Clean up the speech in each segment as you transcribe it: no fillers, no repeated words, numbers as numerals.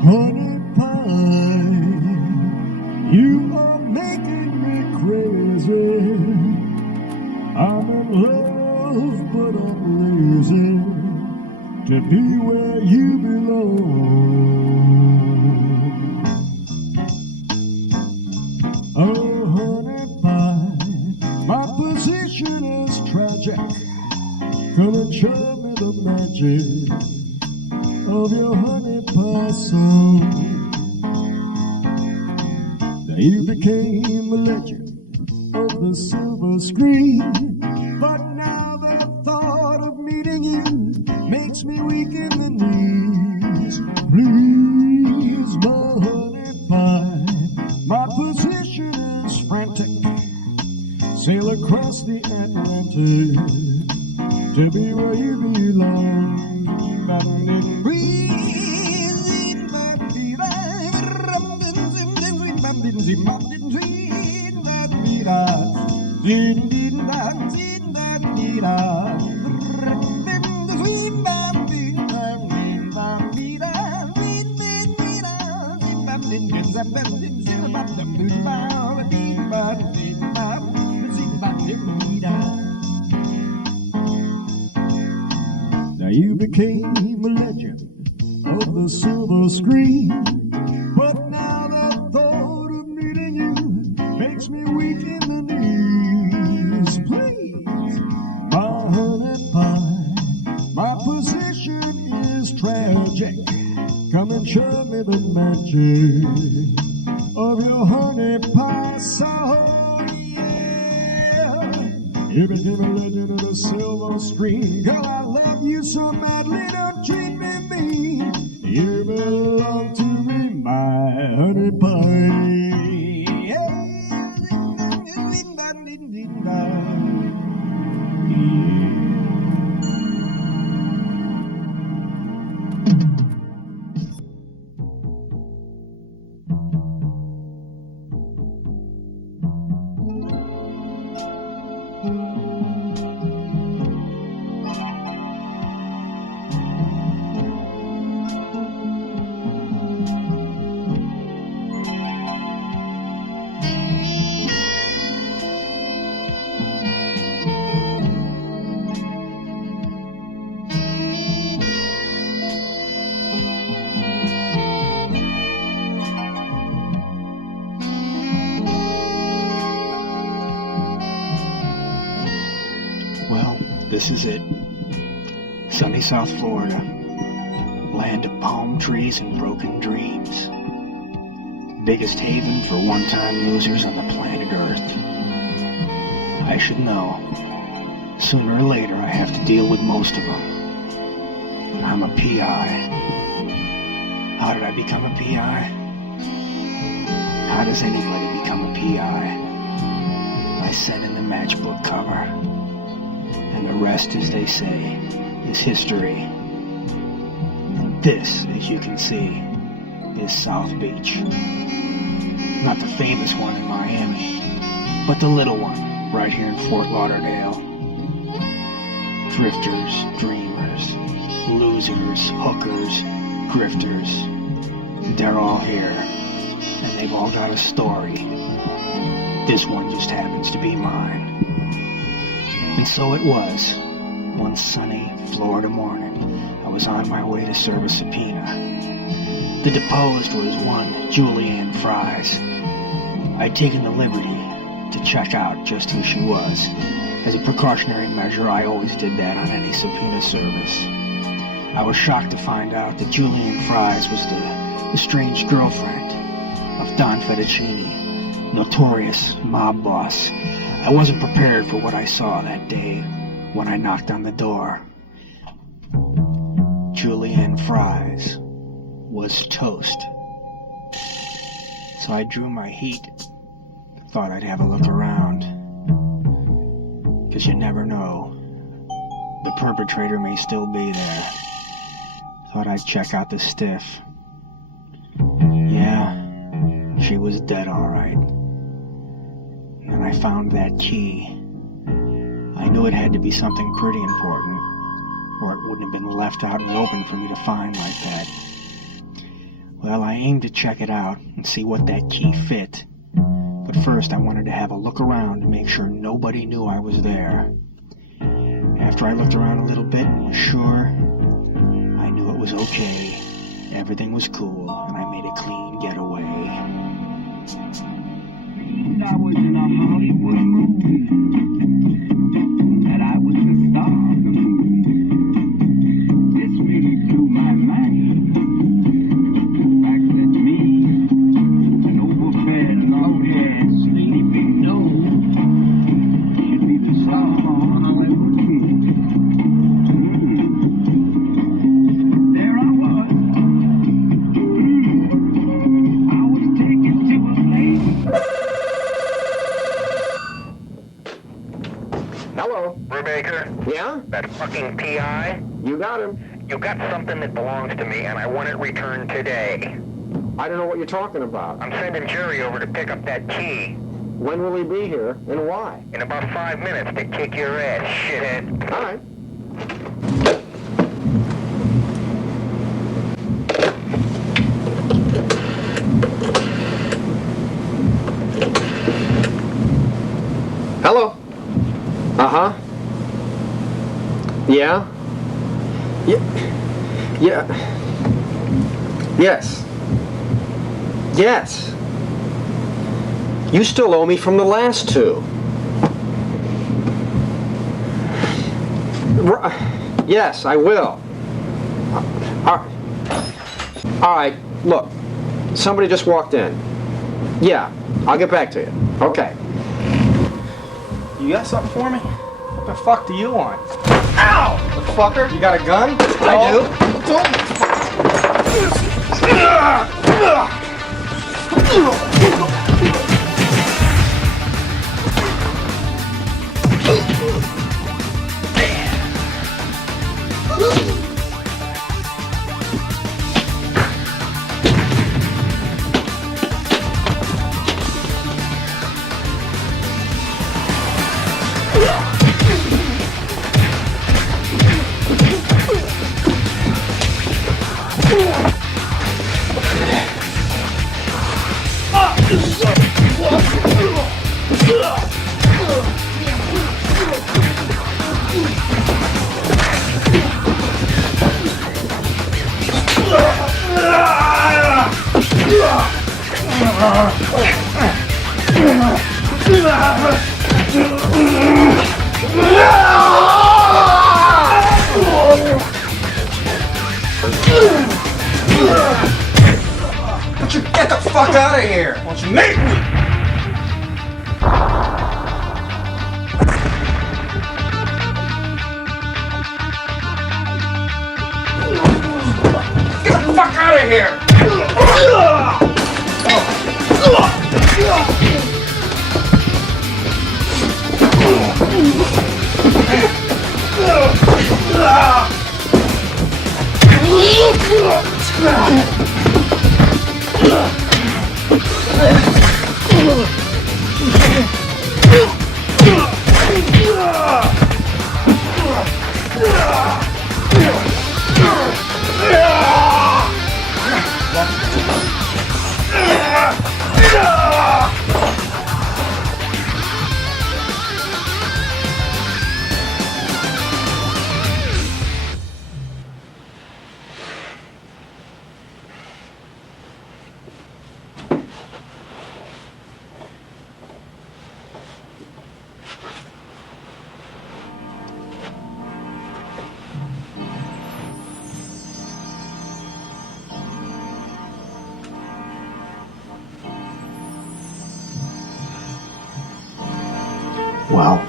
Honey pie, you are making me crazy. I'm in love, but I'm lazy to be where you belong. Oh, honey pie, my position is tragic. Come and show me the magic of your honey pie song. Now you became a legend of the silver screen, but now the thought of meeting you makes me weak in the knees. Please, my honey pie, my position is frantic. Sail across the Atlantic to be where you belong. Now you became a legend of the silver screen, but now the thought of meeting you makes me weak in the knees. Please, my honey pie, my position is tragic. Come and show me the magic of your honey pie song. You became a legend of the silver screen. Girl, I love you so madly, don't treat me mean. You belong to me, my honey pie. This is it. Sunny South Florida. Land of palm trees and broken dreams. Biggest haven for one-time losers on the planet Earth. I should know. Sooner or later I have to deal with most of them. I'm a PI. How did I become a PI? How does anybody become a PI? I sent in the matchbook cover. And the rest, as they say, is history. And this, as you can see, is South Beach. Not the famous one in Miami, but the little one right here in Fort Lauderdale. Drifters, dreamers, losers, hookers, grifters. They're all here, and they've all got a story. This one just happens to be mine. And so it was. One sunny Florida morning, I was on my way to serve a subpoena. The deposed was one Julianne Fries. I'd taken the liberty to check out just who she was. As a precautionary measure, I always did that on any subpoena service. I was shocked to find out that Julianne Fries was the estranged girlfriend of Don Fettuccine, notorious mob boss. I wasn't prepared for what I saw that day when I knocked on the door. Julianne Fries was toast. So I drew my heat. Thought I'd have a look around. 'Cause you never know. The perpetrator may still be there. Thought I'd check out the stiff. Yeah, she was dead all right. And I found that key. I knew it had to be something pretty important, or it wouldn't have been left out in the open for me to find like that. Well, I aimed to check it out and see what that key fit. But first, I wanted to have a look around to make sure nobody knew I was there. After I looked around a little bit and was sure, I knew it was okay. Everything was cool, and I made a clean getaway. I was in a Hollywood movie, and I was the star of the movie. This really blew my mind. The fact that me, an overfed, long-haired, sleeping gnome, should be the star of a Hollywood movie. There I was. I was taken to a place. Hello. Brubaker? Yeah? That fucking PI? You got him. You got something that belongs to me, and I want it returned today. I don't know what you're talking about. I'm sending Jerry over to pick up that key. When will he be here, and why? In about 5 minutes to kick your ass, shithead. All right. Hello. Uh-huh. Yeah? Yeah. Yes. Yes. You still owe me from the last two. Yes, I will. All right, look. Somebody just walked in. Yeah, I'll get back to you. Okay. You got something for me? What the fuck do you want? Ow! Fucker, you got a gun? I do. Don't you get the fuck out of here! Why don't you make me? Get the fuck out of here! Well,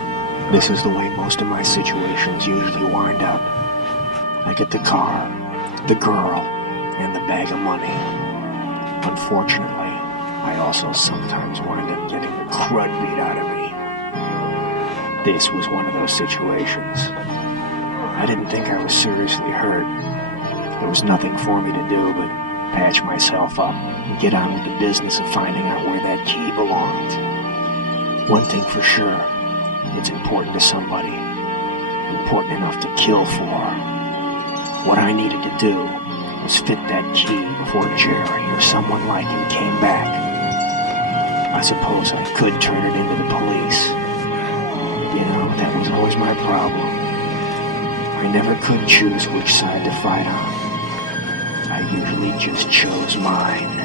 this is the way most of my situations usually wind up. I get the car, the girl, and the bag of money. Unfortunately, I also sometimes wind up getting the crud beat out of me. This was one of those situations. I didn't think I was seriously hurt. There was nothing for me to do but patch myself up and get on with the business of finding out where that key belonged. One thing for sure, it's important to somebody, important enough to kill for. What I needed to do was fit that key before Jerry or someone like him came back. I suppose I could turn it into the police. You know, that was always my problem. I never could choose which side to fight on. I usually just chose mine.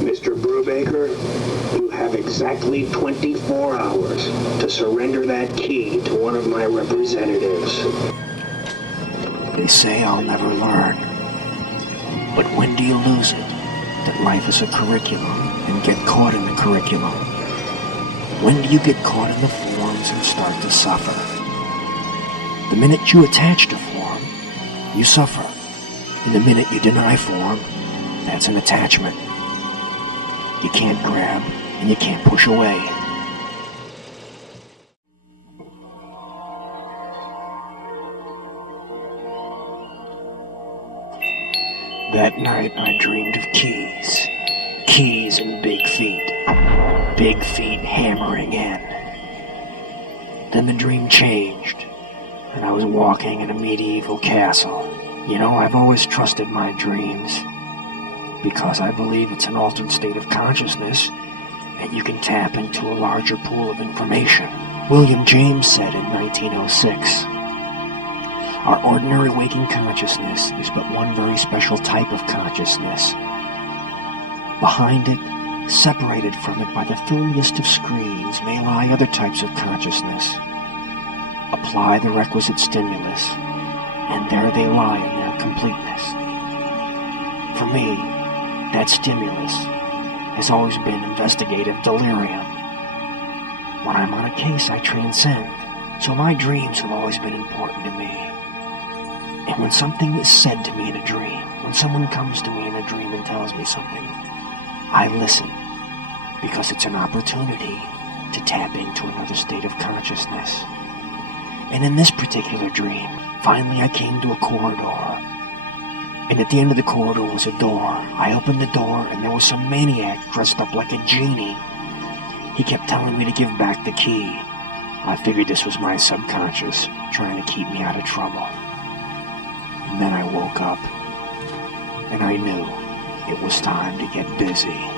Mr. Brubaker, you have exactly 24 hours to surrender that key to one of my representatives. They say I'll never learn. But when do you lose it? That life is a curriculum and get caught in the curriculum? When do you get caught in the forms and start to suffer? The minute you attach to form, you suffer. And the minute you deny form, that's an attachment. You can't grab and you can't push away. That night I dreamed of keys. Keys and big feet. Big feet hammering in. Then the dream changed, and I was walking in a medieval castle. You know, I've always trusted my dreams, because I believe it's an altered state of consciousness, and you can tap into a larger pool of information. William James said in 1906, "Our ordinary waking consciousness is but one very special type of consciousness. Behind it, separated from it by the filmiest of screens, may lie other types of consciousness. Apply the requisite stimulus, and there they lie in their completeness." For me, that stimulus has always been investigative delirium. When I'm on a case, I transcend, so my dreams have always been important to me. And when something is said to me in a dream, when someone comes to me in a dream and tells me something, I listen, because it's an opportunity to tap into another state of consciousness. And in this particular dream, finally I came to a corridor. And at the end of the corridor was a door. I opened the door and there was some maniac dressed up like a genie. He kept telling me to give back the key. I figured this was my subconscious trying to keep me out of trouble. And then I woke up, and I knew it was time to get busy.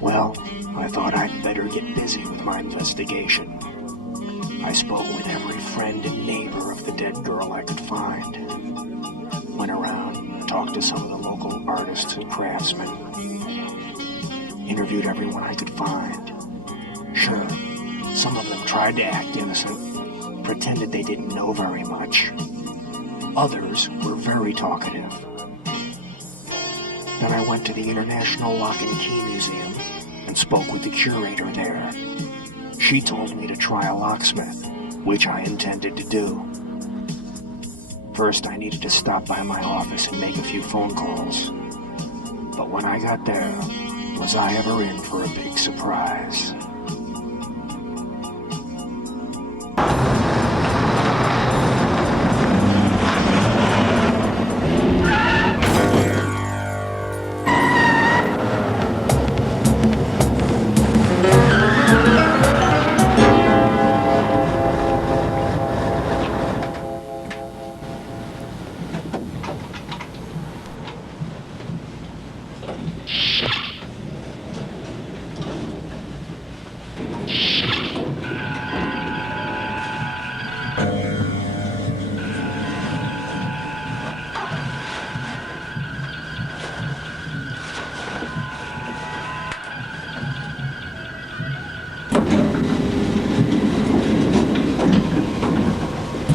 Well, I thought I'd better get busy with my investigation. I spoke with every friend and neighbor of the dead girl I could find. Went around, talked to some of the local artists and craftsmen. Interviewed everyone I could find. Sure, some of them tried to act innocent, pretended they didn't know very much. Others were very talkative. Then I went to the International Lock and Key Museum and spoke with the curator there. She told me to try a locksmith, which I intended to do. First, I needed to stop by my office and make a few phone calls. But when I got there, was I ever in for a big surprise?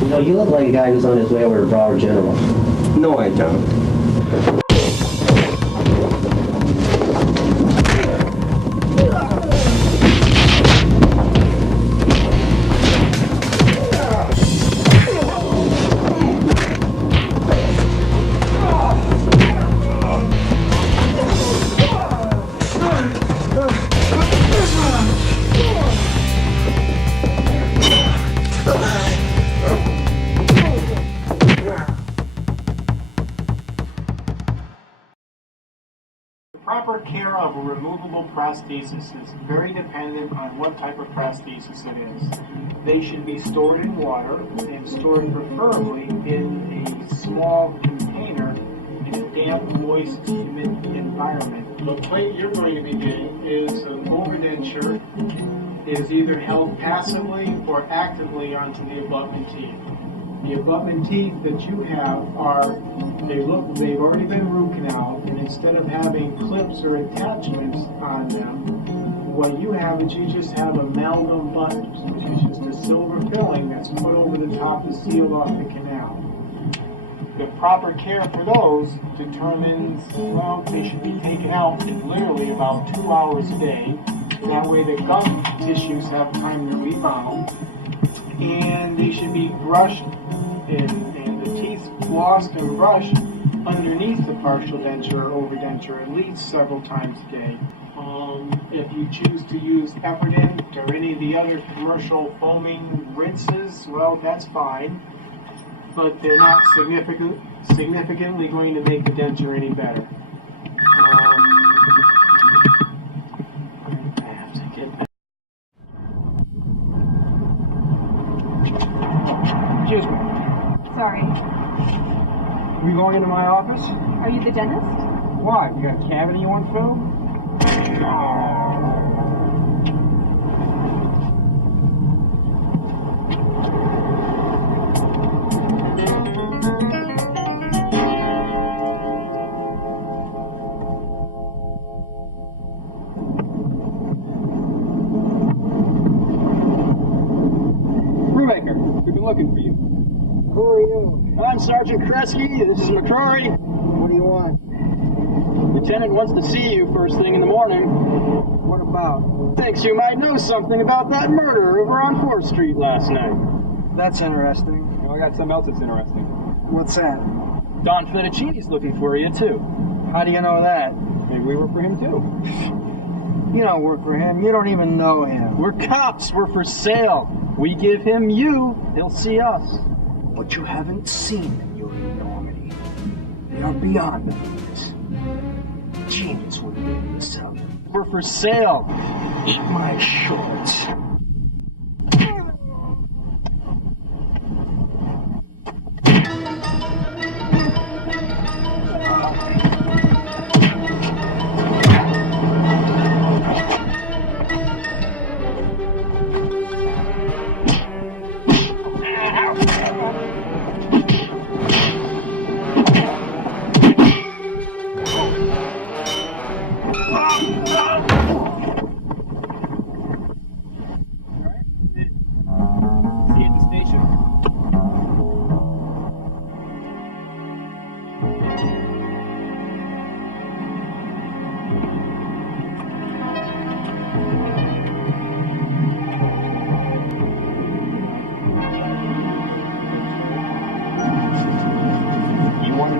No, you look like a guy who's on his way over to Broward General. No, I don't. proper care of a removable prosthesis is very dependent on what type of prosthesis it is. They should be stored in water and stored preferably in a small container in a damp, moist, humid environment. The plate you're going to be getting is an overdenture, is either held passively or actively onto the abutment teeth. The abutment teeth that you have they've already been root canaled, and instead of having clips or attachments on them, what you have is you just have amalgam buttons, which is just a silver filling that's put over the top to seal off the canal. The proper care for those determines, well, they should be taken out in literally about 2 hours a day. That way the gum tissues have time to rebound. And they should be brushed and the teeth flossed and brushed underneath the partial denture or overdenture at least several times a day. If you choose to use Epident or any of the other commercial foaming rinses, well, that's fine. But they're not significantly going to make the denture any better. I have to get back. Excuse me. Sorry. We going into my office? Are you the dentist? Why? You got a cavity you want to fill? Brubaker, we've been looking for you. Who are you? I'm Sergeant Kresge. This is McCrory. What do you want? Lieutenant wants to see you first thing in the morning. What about? Thinks you might know something about that murder over on 4th Street last night. That's interesting. I got something else that's interesting. What's that? Don Fettuccine's looking for you, too. How do you know that? Maybe we work for him, too. You don't work for him. You don't even know him. We're cops. We're for sale. We give him you, he'll see us. What you haven't seen in your enormity, they are beyond the genius. Genius wouldn't be able to sell you. We're for sale. Eat my shorts.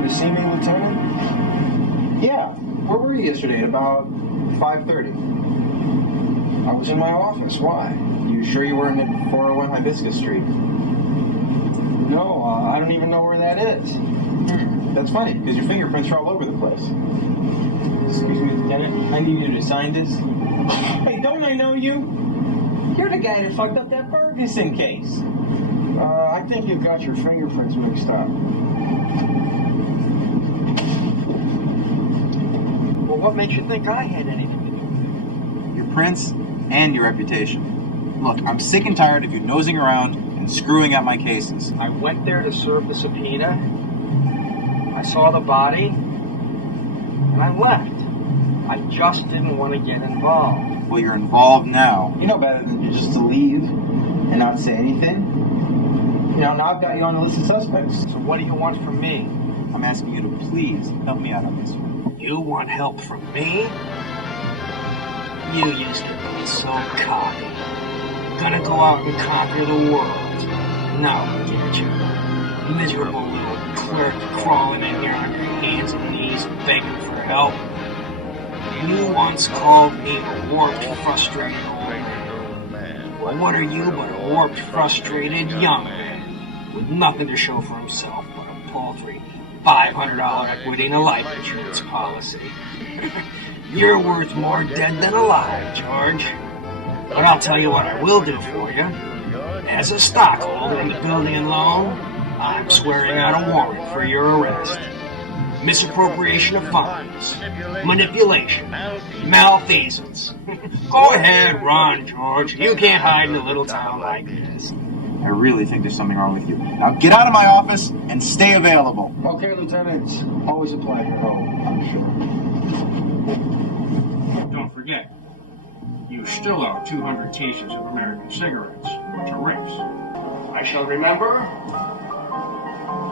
See me, Lieutenant? Yeah. Where were you yesterday at about 5:30? I was in my office. Why? You sure you weren't at 401 Hibiscus Street? No, I don't even know where that is. That's funny, because your fingerprints are all over the place. Excuse me, Lieutenant. I need you to sign this. Hey, don't I know you? You're the guy that fucked up that Ferguson case. I think you've got your fingerprints mixed up. Well, what makes you think I had anything to do with it? Your prints and your reputation. Look, I'm sick and tired of you nosing around and screwing up my cases. I went there to serve the subpoena. I saw the body, and I left. I just didn't want to get involved. Well, you're involved now. You know better than just to leave and not say anything. You know, now I've got you on the list of suspects. So what do you want from me? I'm asking you to please help me out on this one. You want help from me? You used to be so cocky. Gonna go out and conquer the world. Now look at you. Miserable little clerk crawling in here on your hands and knees begging for help. You once called me a warped, frustrated old man. Well, what are you but a warped, frustrated young man with nothing to show for himself but a paltry $500 equity in a life insurance policy. You're worth more dead than alive, George. But I'll tell you what I will do for you. As a stockholder in the building and loan, I'm swearing out a warrant for your arrest. Misappropriation of funds, manipulation, malfeasance. Go ahead, run, George. You can't hide in a little town like this. I really think there's something wrong with you. Now get out of my office and stay available. Okay, Lieutenant. Always a pleasure. Oh, I'm sure. Don't forget, you still owe 200 cases of American cigarettes to Rick's. I shall remember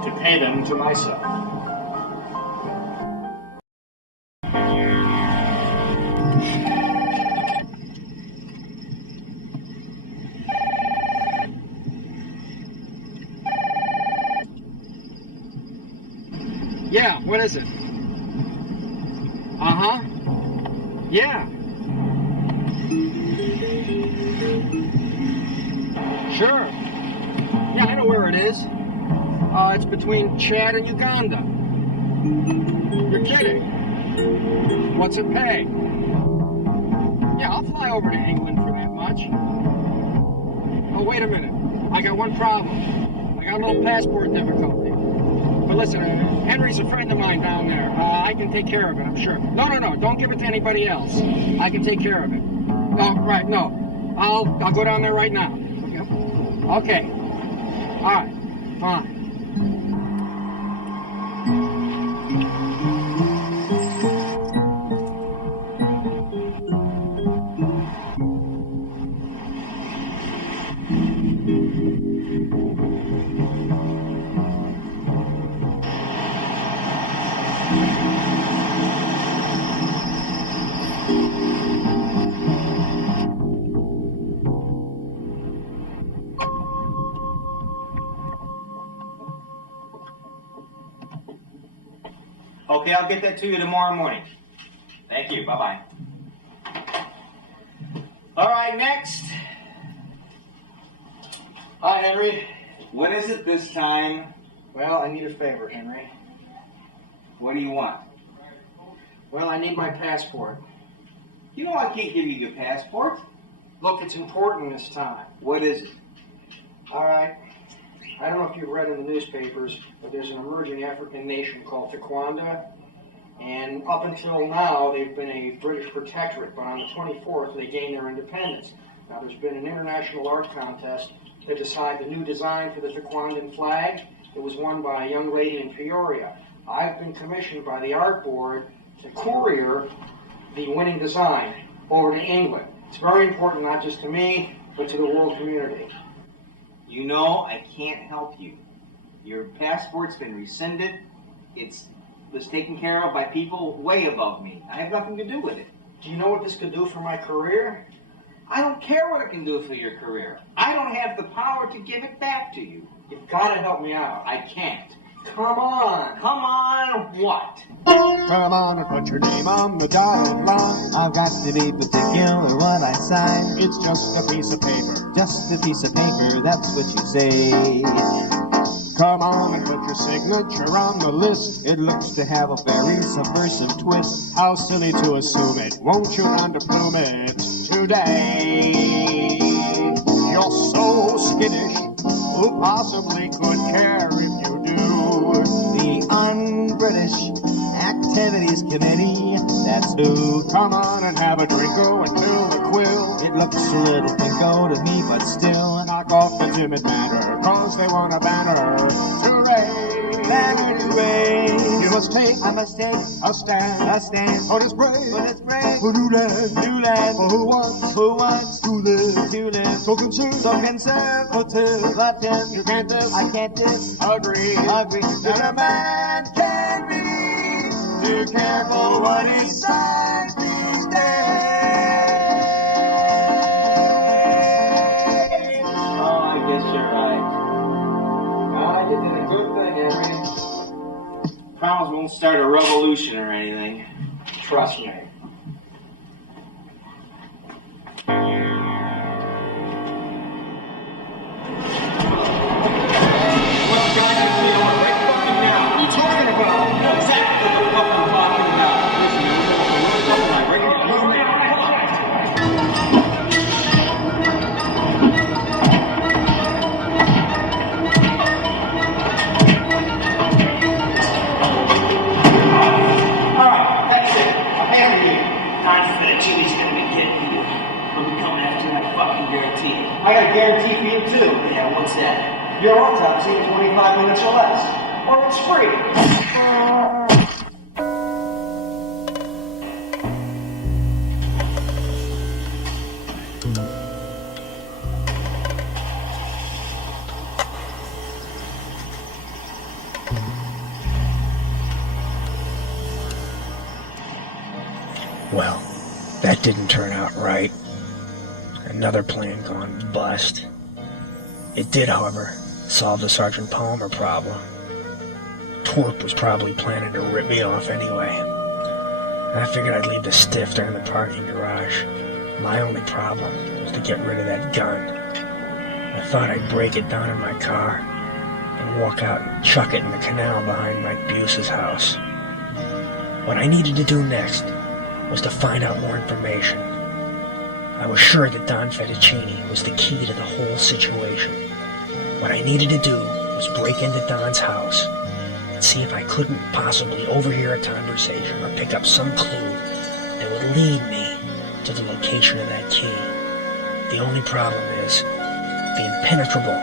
to pay them to myself. Yeah, what is it? Uh-huh. Yeah. Sure. Yeah, I know where it is. It's between Chad and Uganda. You're kidding. What's it pay? Yeah, I'll fly over to England for that much. Oh, wait a minute. I got one problem. I got a little passport difficulty. But listen, Henry's a friend of mine down there. I can take care of it, I'm sure. No, don't give it to anybody else. I can take care of it. No, right, no. I'll go down there right now. Okay. All right, fine. Okay, I'll get that to you tomorrow morning. Thank you. Bye-bye. All right, next. Hi, Henry. What is it this time? Well, I need a favor, Henry. What do you want? Well, I need my passport. You know I can't give you your passport. Look, it's important this time. What is it? All right. I don't know if you've read in the newspapers, but there's an emerging African nation called Taekwondo. And up until now, they've been a British protectorate, but on the 24th, they gained their independence. Now, there's been an international art contest to decide the new design for the Taekwondan flag. It was won by a young lady in Peoria. I've been commissioned by the art board to courier the winning design over to England. It's very important, not just to me, but to the world community. You know I can't help you. Your passport's been rescinded. It was taken care of by people way above me. I have nothing to do with it. Do you know what this could do for my career? I don't care what it can do for your career. I don't have the power to give it back to you. You've got to help me out. I can't. Come on. Come on what? Come on and put your name on the dotted line. I've got to be particular when I sign. It's just a piece of paper. Just a piece of paper, that's what you say. Come on and put your signature on the list. It looks to have a very subversive twist. How silly to assume it. Won't you underplume it today? You're so skittish. Who possibly could care if you do? The Un-British Activities Committee, that's who. Come on and have a drinko and fill the quill. It looks a little pinko to me, but still. Knock off the timid manner, cause they want a banner. Hooray! Banner to raise. You must take, I must take a stand. a stand. For this brave, For this brave, for new land, new land. for who wants to live, so conservative, so conservative. But you can't I can't disagree that a man can be too careful what he signs these days. Oh, I guess you're right. You did a good thing, Henry. Promise won't start a revolution or anything. Trust me. Well, guys, you know, right fucking now. What are you talking about? I got a guarantee for you too. Yeah, what's that? Your autopsy in 25 minutes or less. Or it's free. Well, that didn't turn out right. Another plan gone bust. It did, however, solve the Sergeant Palmer problem. Twerp was probably planning to rip me off anyway. I figured I'd leave the stiff there in the parking garage. My only problem was to get rid of that gun. I thought I'd break it down in my car and walk out and chuck it in the canal behind Mike Busa's house. What I needed to do next was to find out more information. I was sure that Don Fettuccine was the key to the whole situation. What I needed to do was break into Don's house and see if I couldn't possibly overhear a conversation or pick up some clue that would lead me to the location of that key. The only problem is, the impenetrable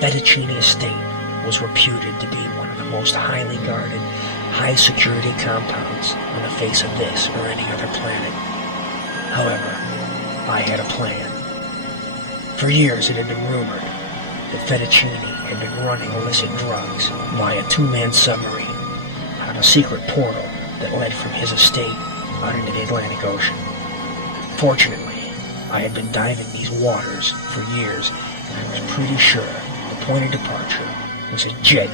Fettuccine estate was reputed to be one of the most highly guarded, high-security compounds on the face of this or any other planet. However, I had a plan. For years it had been rumored that Fettuccine had been running illicit drugs via a two-man submarine on a secret portal that led from his estate out into the Atlantic Ocean. Fortunately, I had been diving these waters for years, and I was pretty sure the point of departure was a jetty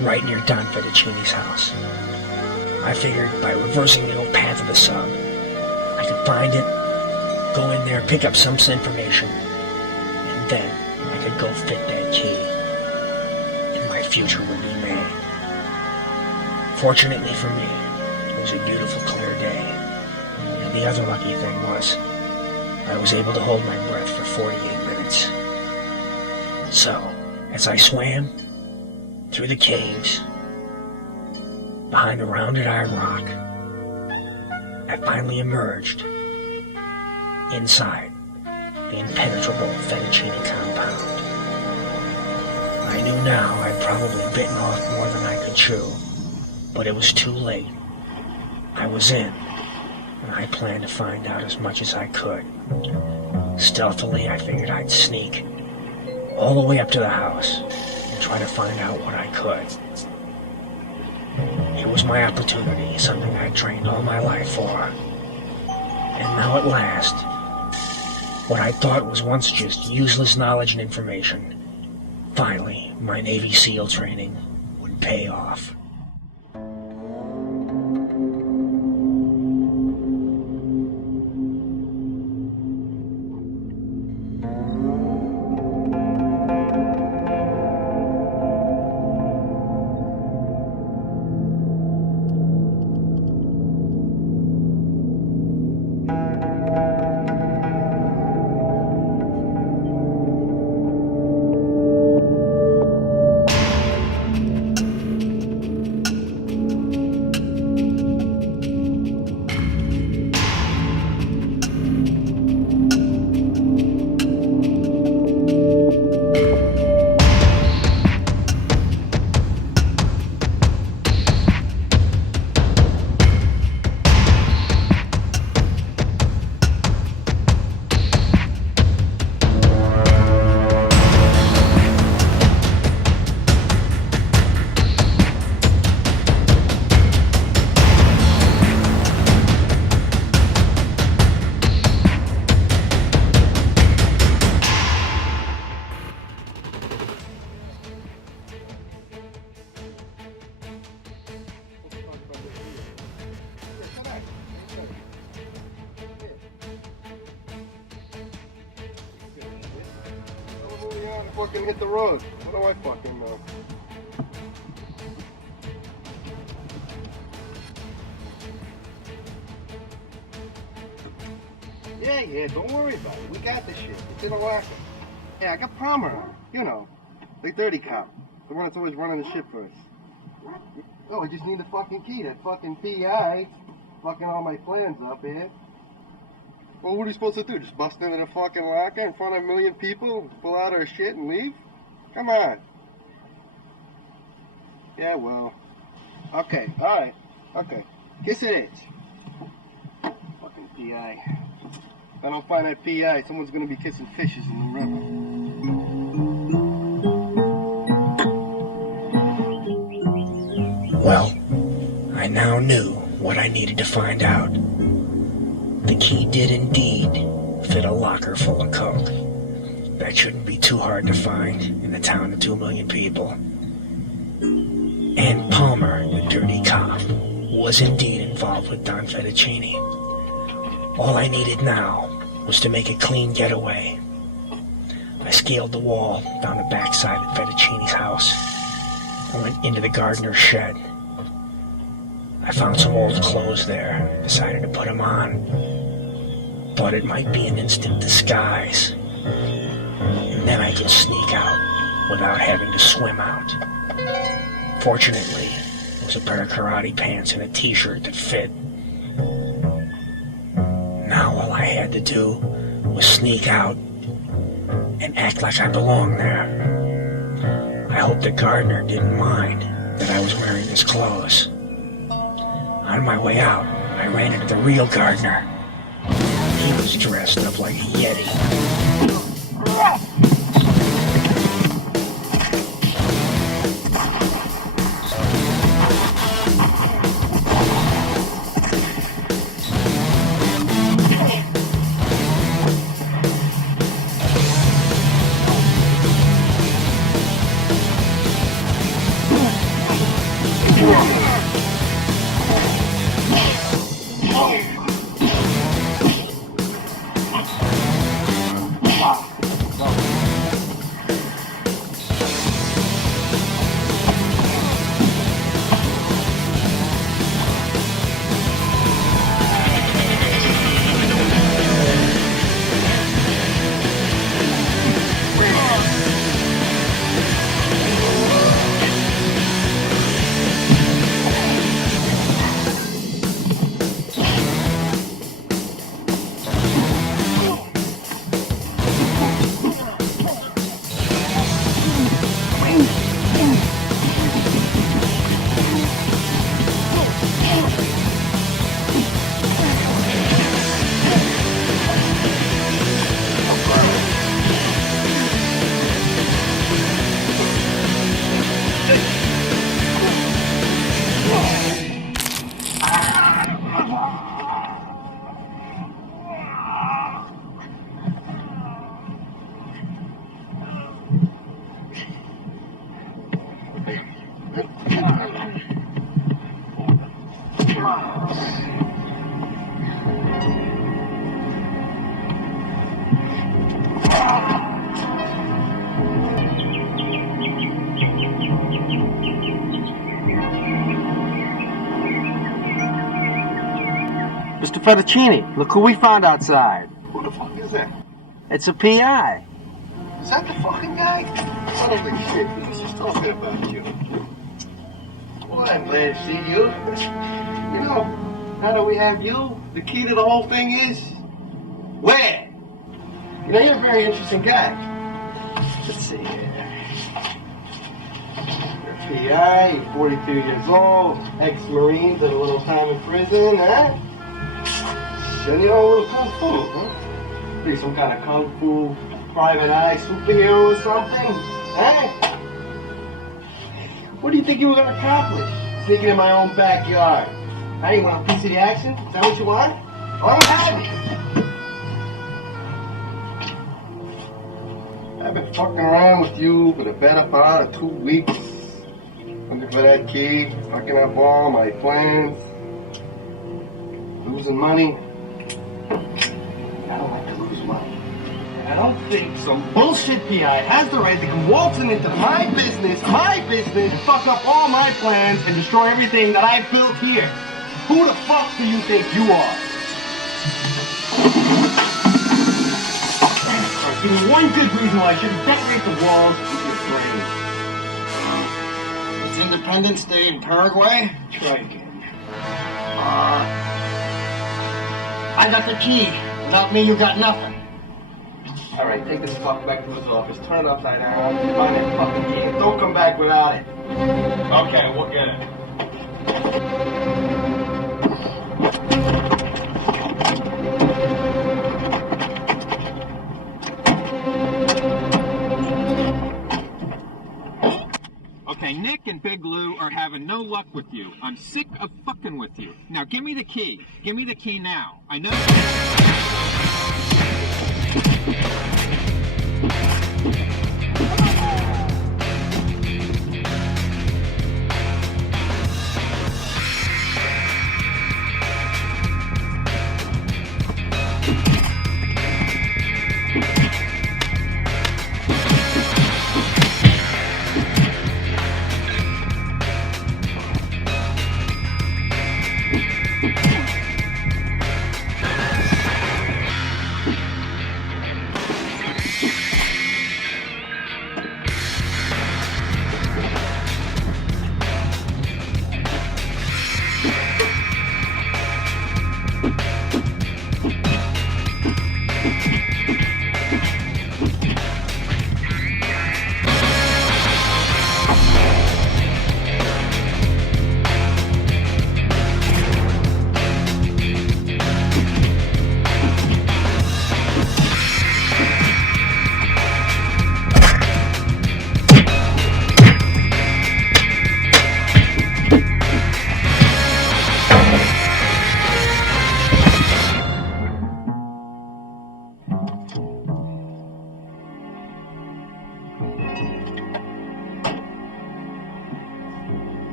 right near Don Fettuccine's house. I figured by reversing the old path of the sub, I could find it, go in there, pick up some information, and then I could go fit that key, and my future would be made. Fortunately for me, it was a beautiful, clear day, and the other lucky thing was, I was able to hold my breath for 48 minutes. So, as I swam through the caves, behind a rounded iron rock, I finally emerged inside the impenetrable Fettuccine compound. I knew now I'd probably bitten off more than I could chew, but it was too late. I was in, and I planned to find out as much as I could. Stealthily, I figured I'd sneak all the way up to the house and try to find out what I could. It was my opportunity, something I'd trained all my life for. And now at last, what I thought was once just useless knowledge and information, finally, my Navy SEAL training would pay off. Fucking hit the road. What do I fucking know? Yeah, don't worry about it. We got this shit. It's in Alaska. Yeah, I got Palmer on. You know, the dirty cop. The one that's always running the shit for us. Oh, I just need the fucking key. That fucking PI fucking all my plans up here. Well, what are you supposed to do? Just bust into the fucking locker in front of a million people, pull out our shit and leave? Come on. Yeah, well. Okay, alright. Okay. Kiss it is. Fucking PI. If I don't find that PI, someone's gonna be kissing fishes in the river. Well, I now knew what I needed to find out. The key did indeed fit a locker full of coke. That shouldn't be too hard to find in a town of 2 million people. And Palmer, the dirty cop, was indeed involved with Don Fettuccine. All I needed now was to make a clean getaway. I scaled the wall down the backside of Fettuccine's house and went into the gardener's shed. I found some old clothes there, decided to put them on. Thought it might be an instant disguise. And then I could sneak out without having to swim out. Fortunately, it was a pair of karate pants and a t-shirt that fit. Now all I had to do was sneak out and act like I belonged there. I hoped the gardener didn't mind that I was wearing his clothes. On my way out, I ran into the real gardener. He was dressed up like a Yeti. Mr. Fettuccine, look who we found outside. Who the fuck is that? It's a PI. Is that the fucking guy? Holy shit, he was just talking about you. Boy, I'm glad to see you. You know, now that we have you, the key to the whole thing is... where? You know, you're a very interesting guy. Let's see here. You're a PI, you're 42 years old, ex-Marine, did a little time in prison, huh? Then you know a little kung fu, huh? Be some kind of kung fu private eye superhero or something, huh? What do you think you were gonna accomplish? Sneaking in my own backyard. Hey, you want a piece of the action? Is that what you want? Well, I don't have it. I've been fucking around with you for the better part of 2 weeks. Looking for that key, fucking up all my plans, losing money. I don't like to lose money. I don't think some bullshit PI has the right to come waltzing into my business, and fuck up all my plans and destroy everything that I've built here. Who the fuck do you think you are? Alright, give me one good reason why I shouldn't decorate the walls with your brains. It's Independence Day in Paraguay? Try again. I got the key. Without me, you got nothing. All right, take this fuck back to his office. Turn it upside down. Find that fucking key. Don't come back without it. Okay, we'll get it. Okay, Nick and Big Lou are having no luck with you. I'm sick of fucking with you. Now give me the key. Give me the key now. I know.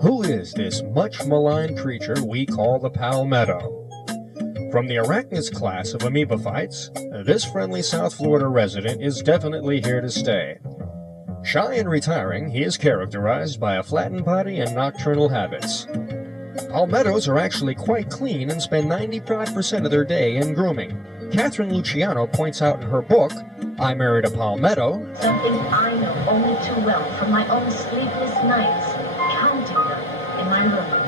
Who is this much-maligned creature we call the Palmetto? From the Arachnids class of amoeba fights, this friendly South Florida resident is definitely here to stay. Shy and retiring, he is characterized by a flattened body and nocturnal habits. Palmettos are actually quite clean and spend 95% of their day in grooming. Catherine Luciano points out in her book, I Married a Palmetto, something I know only too well from my own sleepless nights, counting them in my room.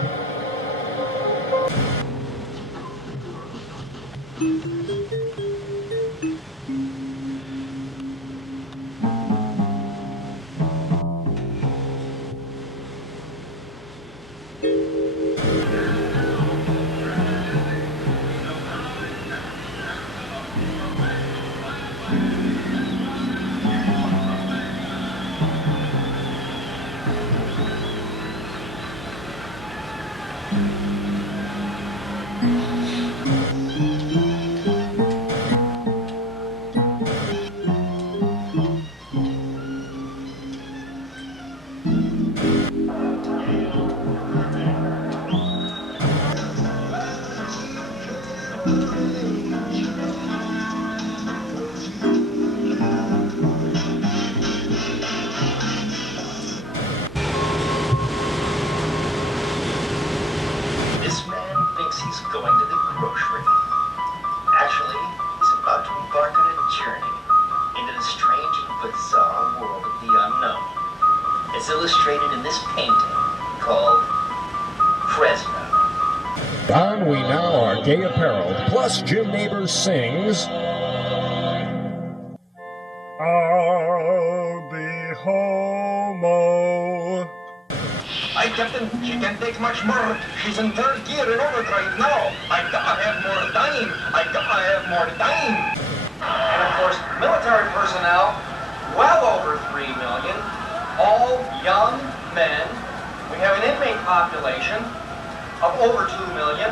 Don We Now Are Gay Apparel, plus Jim Neighbors sings I'll be homo. Hi, Captain. She can't take much more. She's in third gear in overdrive now. I gotta have more time. I gotta have more time. And of course, military personnel, well over 3 million, all young men. We have an inmate population of over 2 million,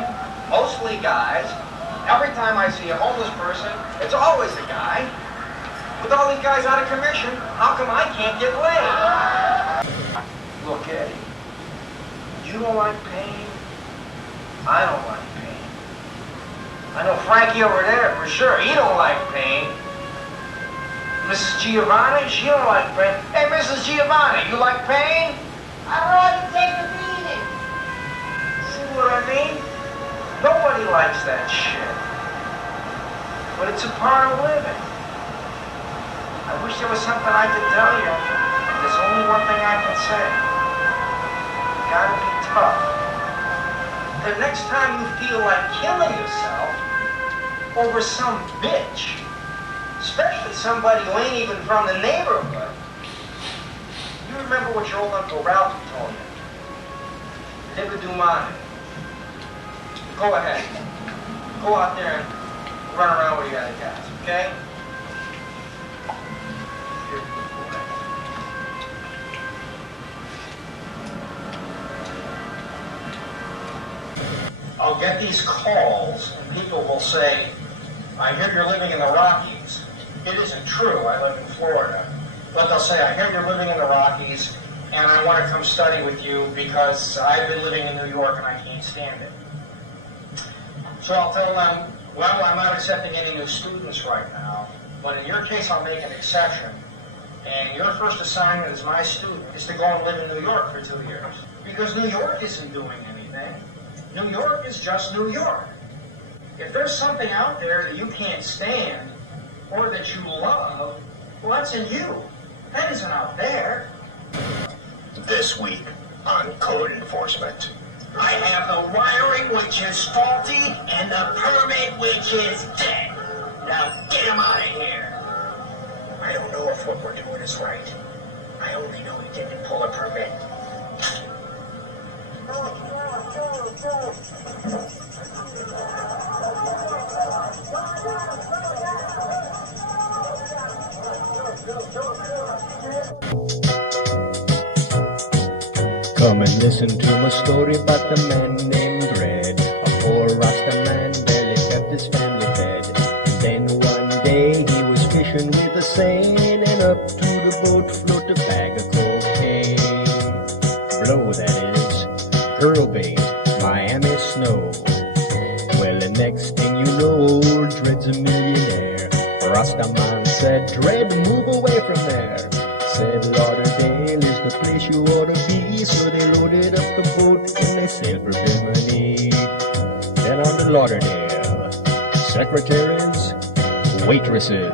mostly guys. Every time I see a homeless person, it's always a guy. With all these guys out of commission, how come I can't get laid? Look, Eddie, you don't like pain. I don't like pain. I know Frankie over there for sure. He don't like pain. Mrs. Giovanni, she don't like pain. Hey, Mrs. Giovanni, you like pain? I'd rather take a beating. See what I mean? Nobody likes that shit. But it's a part of living. I wish there was something I could tell you. There's only one thing I can say. You gotta be tough. The next time you feel like killing yourself over some bitch, especially somebody who ain't even from the neighborhood, you remember what your old Uncle Ralphie told you. Never do mine. Go ahead. Go out there and run around with your other guys, okay? I'll get these calls, and people will say, I hear you're living in the Rockies. It isn't true, I live in Florida. But they'll say, I hear you're living in the Rockies, and I want to come study with you because I've been living in New York and I can't stand it. So I'll tell them, well, I'm not accepting any new students right now, but in your case I'll make an exception. And your first assignment as my student is to go and live in New York for 2 years. Because New York isn't doing anything. New York is just New York. If there's something out there that you can't stand, or that you love, well, that's in you. That isn't out there. This week on Code Enforcement. I have the wiring which is faulty and the permit which is dead. Now get him out of here. I don't know if what we're doing is right. I only know he didn't pull a permit. Come and listen to my story about the man named Red. A poor Rasta man barely kept his family fed. And then one day he was fishing with a seine, and up to the boat float a bag of cocaine. Blow, that is. Girl bait, Miami snow. Well, the next thing you know, old Dred's a millionaire. Rasta man said, Dred, move away from there. Said Lauderdale is the place you ought to be. So they loaded up the boat and they sailed for Bimini. Then on to Lauderdale, secretaries, waitresses.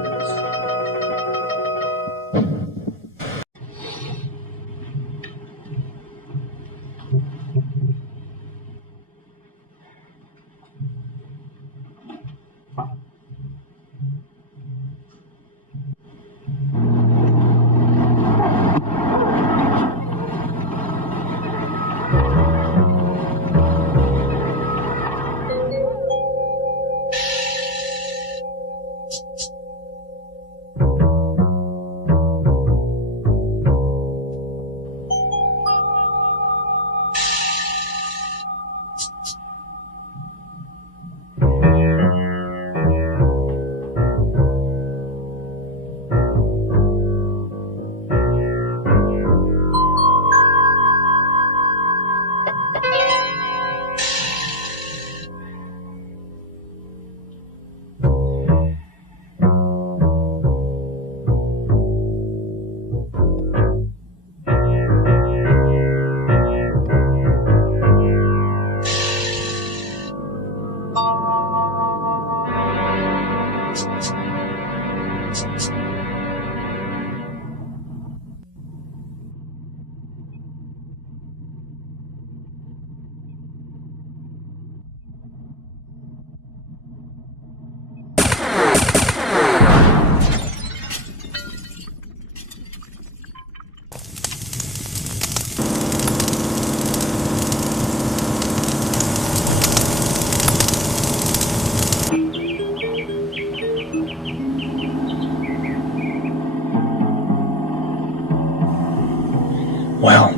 Well,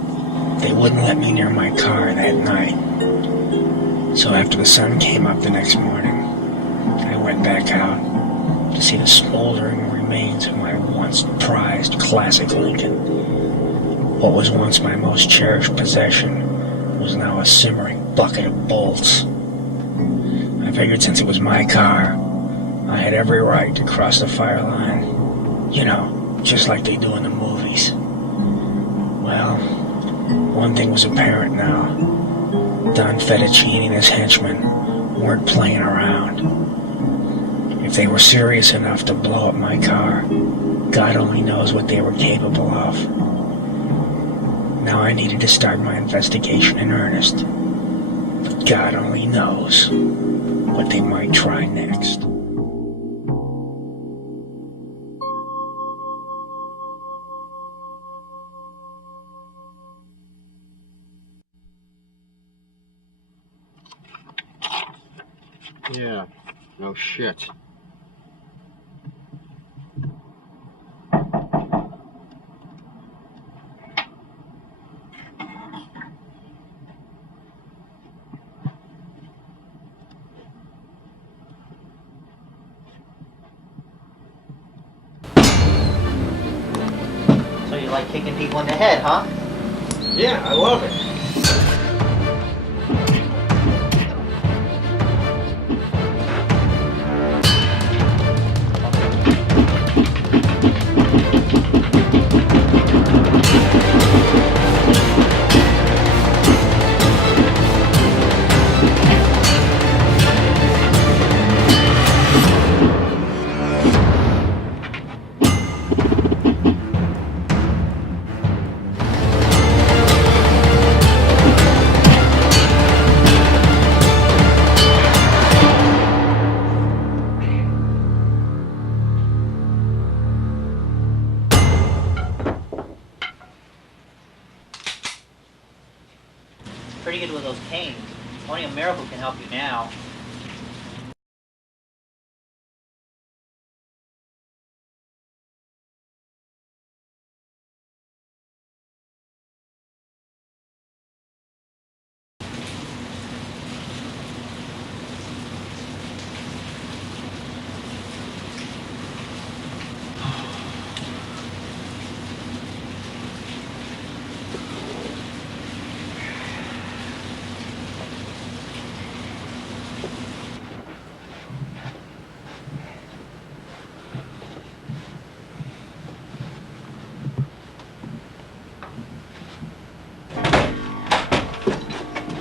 they wouldn't let me near my car that night. So after the sun came up the next morning, I went back out, to see the smoldering remains of my once prized classic Lincoln. What was once my most cherished possession was now a simmering bucket of bolts. I figured since it was my car, I had every right to cross the fire line. You know, just like they do in the movies. Well, one thing was apparent now. Don Fettuccine and his henchmen weren't playing around. If they were serious enough to blow up my car, God only knows what they were capable of. Now I needed to start my investigation in earnest. But God only knows what they might try next. Yeah, no shit. So you like kicking people in the head, huh? Yeah, I love it. Pretty good with those canes. Only a miracle can help you now.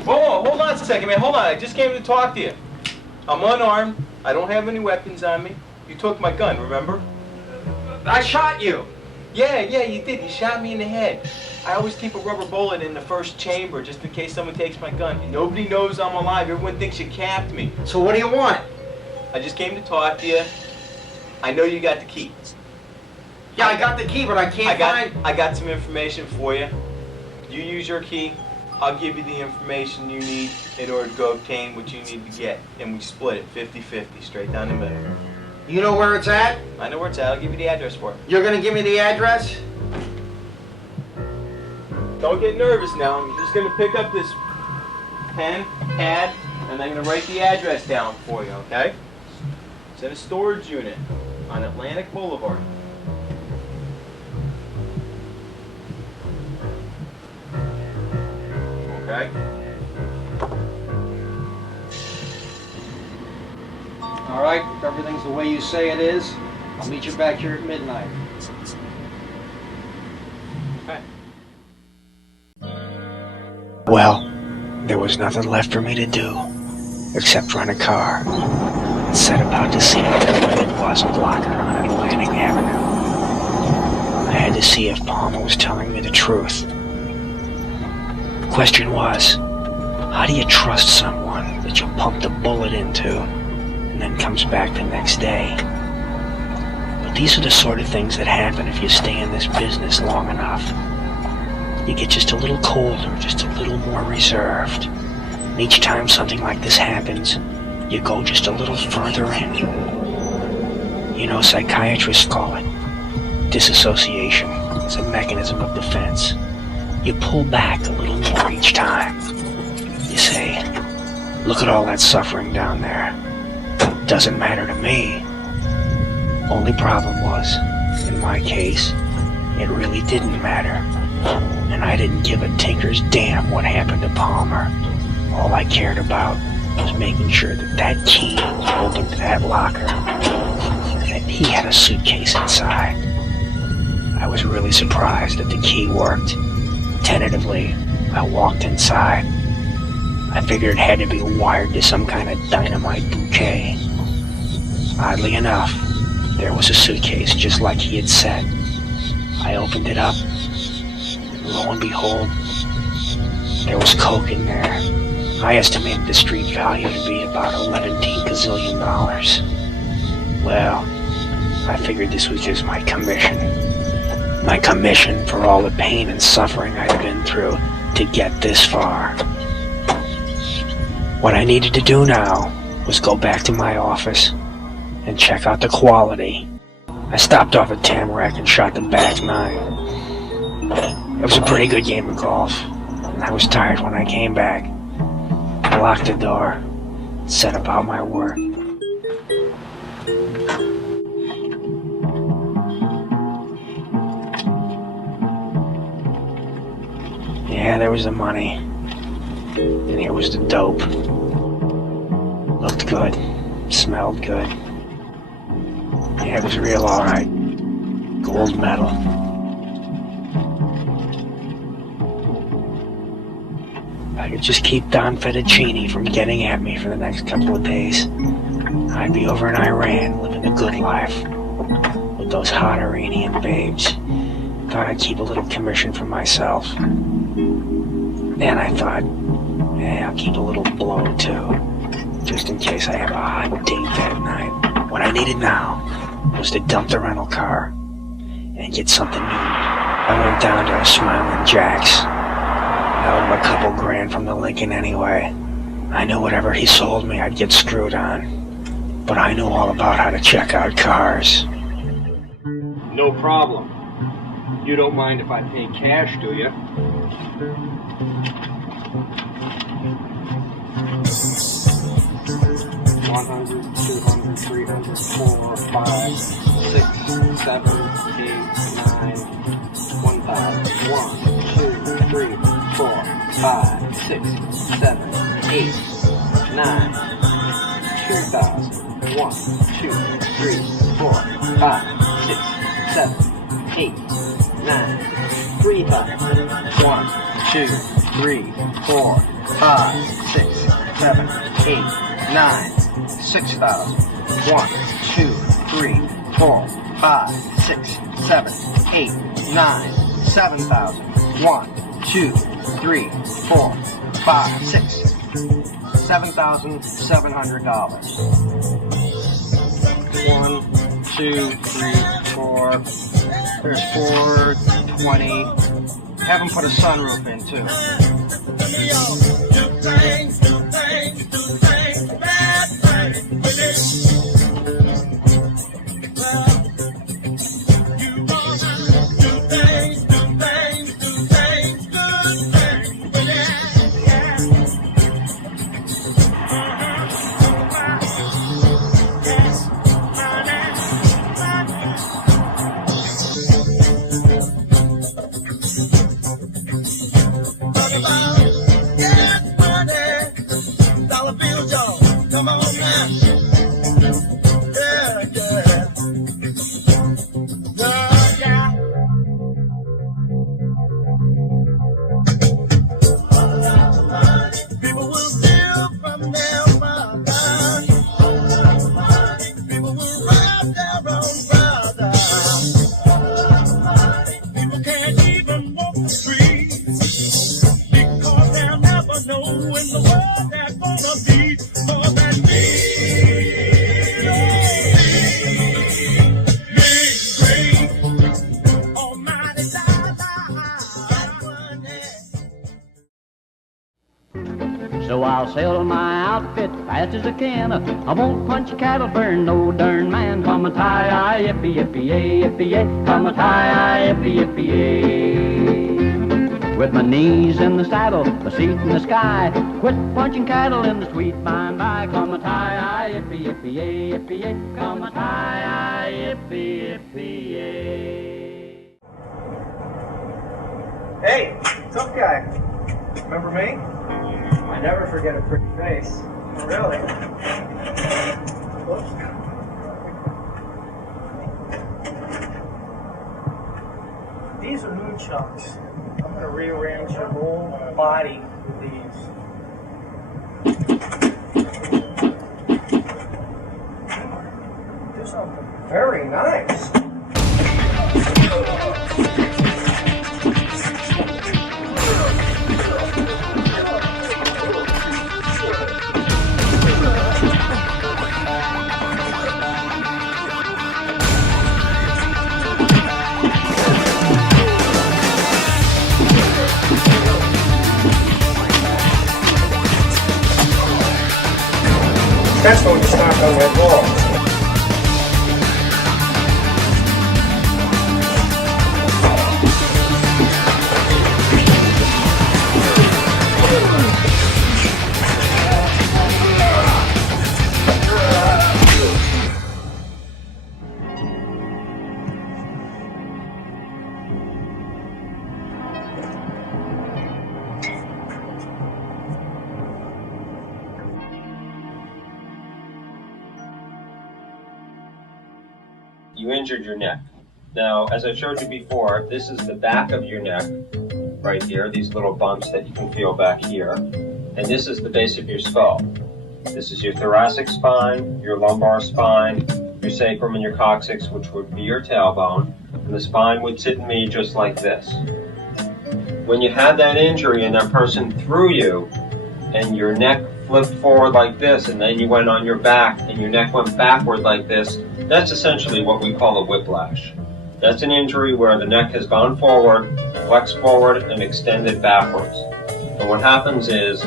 Whoa, hold on a second, man. Hold on. I just came to talk to you. I'm unarmed. I don't have any weapons on me. You took my gun, remember? I shot you. Yeah, you did. You shot me in the head. I always keep a rubber bullet in the first chamber just in case someone takes my gun. Nobody knows I'm alive. Everyone thinks you capped me. So what do you want? I just came to talk to you. I know you got the key. Yeah, I got the key, but I can't find... I got some information for you. You use your key. I'll give you the information you need in order to go obtain what you need to get. And we split it 50-50, straight down the middle. You know where it's at? I know where it's at. I'll give you the address for it. You're gonna give me the address? Don't get nervous now. I'm just gonna pick up this pen, pad, and I'm gonna write the address down for you, okay? It's in a storage unit on Atlantic Boulevard. Okay? All right, if everything's the way you say it is, I'll meet you back here at midnight. Okay. Well, there was nothing left for me to do except rent a car and set about to see what it was blocking on Atlantic Avenue. I had to see if Palmer was telling me the truth. The question was, how do you trust someone that you'll pump the bullet into and then comes back the next day? But these are the sort of things that happen if you stay in this business long enough. You get just a little colder, just a little more reserved. And each time something like this happens, you go just a little further in. You know, psychiatrists call it disassociation. It's a mechanism of defense. You pull back a little more each time. You say, look at all that suffering down there. Doesn't matter to me. Only problem was, in my case, it really didn't matter. And I didn't give a tinker's damn what happened to Palmer. All I cared about was making sure that that key opened that locker, and that he had a suitcase inside. I was really surprised that the key worked. Tentatively, I walked inside. I figured it had to be wired to some kind of dynamite bouquet. Oddly enough, there was a suitcase just like he had said. I opened it up, and lo and behold, there was coke in there. I estimated the street value to be about $11 gazillion. Well, I figured this was just my commission. My commission for all the pain and suffering I'd been through to get this far. What I needed to do now was go back to my office and check out the quality. I stopped off at Tamarack and shot the back nine. It was a pretty good game of golf, and I was tired when I came back. I locked the door, set about my work. Yeah, there was the money, and here was the dope. Looked good, smelled good. Yeah, it was real alright. Gold medal. If I could just keep Don Fettuccine from getting at me for the next couple of days, I'd be over in Iran living the good life with those hot Iranian babes. Thought I'd keep a little commission for myself. Then I thought, yeah, I'll keep a little blow too, just in case I have a hot date that night. What I needed now was to dump the rental car and get something new. I went down to Smiling Jack's. I owed him a couple grand from the Lincoln anyway. I knew whatever he sold me I'd get screwed on. But I knew all about how to check out cars. No problem. You don't mind if I pay cash, do you? $100, $200, $300, $400, $500, $600, $700, $800, $900, $1,000, $1, $2, $3, $4, $500, $600, $700, $800, $900, $2,000, $1, $2, $3, $4, $500, $600, $700, $800, $900, $3,000, $1, $2, $3, $4, $500, $600, $700, $800, $900, $6,000, 1, 2, 3, 4, 5, 6, 7, 8, 9, 7,000, 1, 2, 3, 4, 5, 6, $7,700. 1, 2, 3, 4. There's 420. Have them put a sunroof in too. So I'll sell my outfit fast as I can. I won't punch cattle, burn no darn man. Come a tie-eye, yippee, yippee, yay, yippee, yay. Come a tie-eye, yippee, yippee, yay. With my knees in the saddle, the seat in the sky. Quit punching cattle in the sweet by and by. Come a tie-eye, yippee, yippee, yay, yippee, yay. Come a tie-eye, yippee-yippee-yay. Hey, tough guy. Remember me? I never forget a pretty face. Really? Whoops. These are moon chunks. I'm going to rearrange your whole body with these. Do something very nice. That's when you start on that ball. You injured your neck. Now, as I showed you before, this is the back of your neck, right here, these little bumps that you can feel back here. And this is the base of your skull. This is your thoracic spine, your lumbar spine, your sacrum and your coccyx, which would be your tailbone. And the spine would sit in me just like this. When you had that injury and that person threw you, and your neck flipped forward like this, and then you went on your back, and your neck went backward like this, that's essentially what we call a whiplash. That's an injury where the neck has gone forward, flexed forward, and extended backwards. And what happens is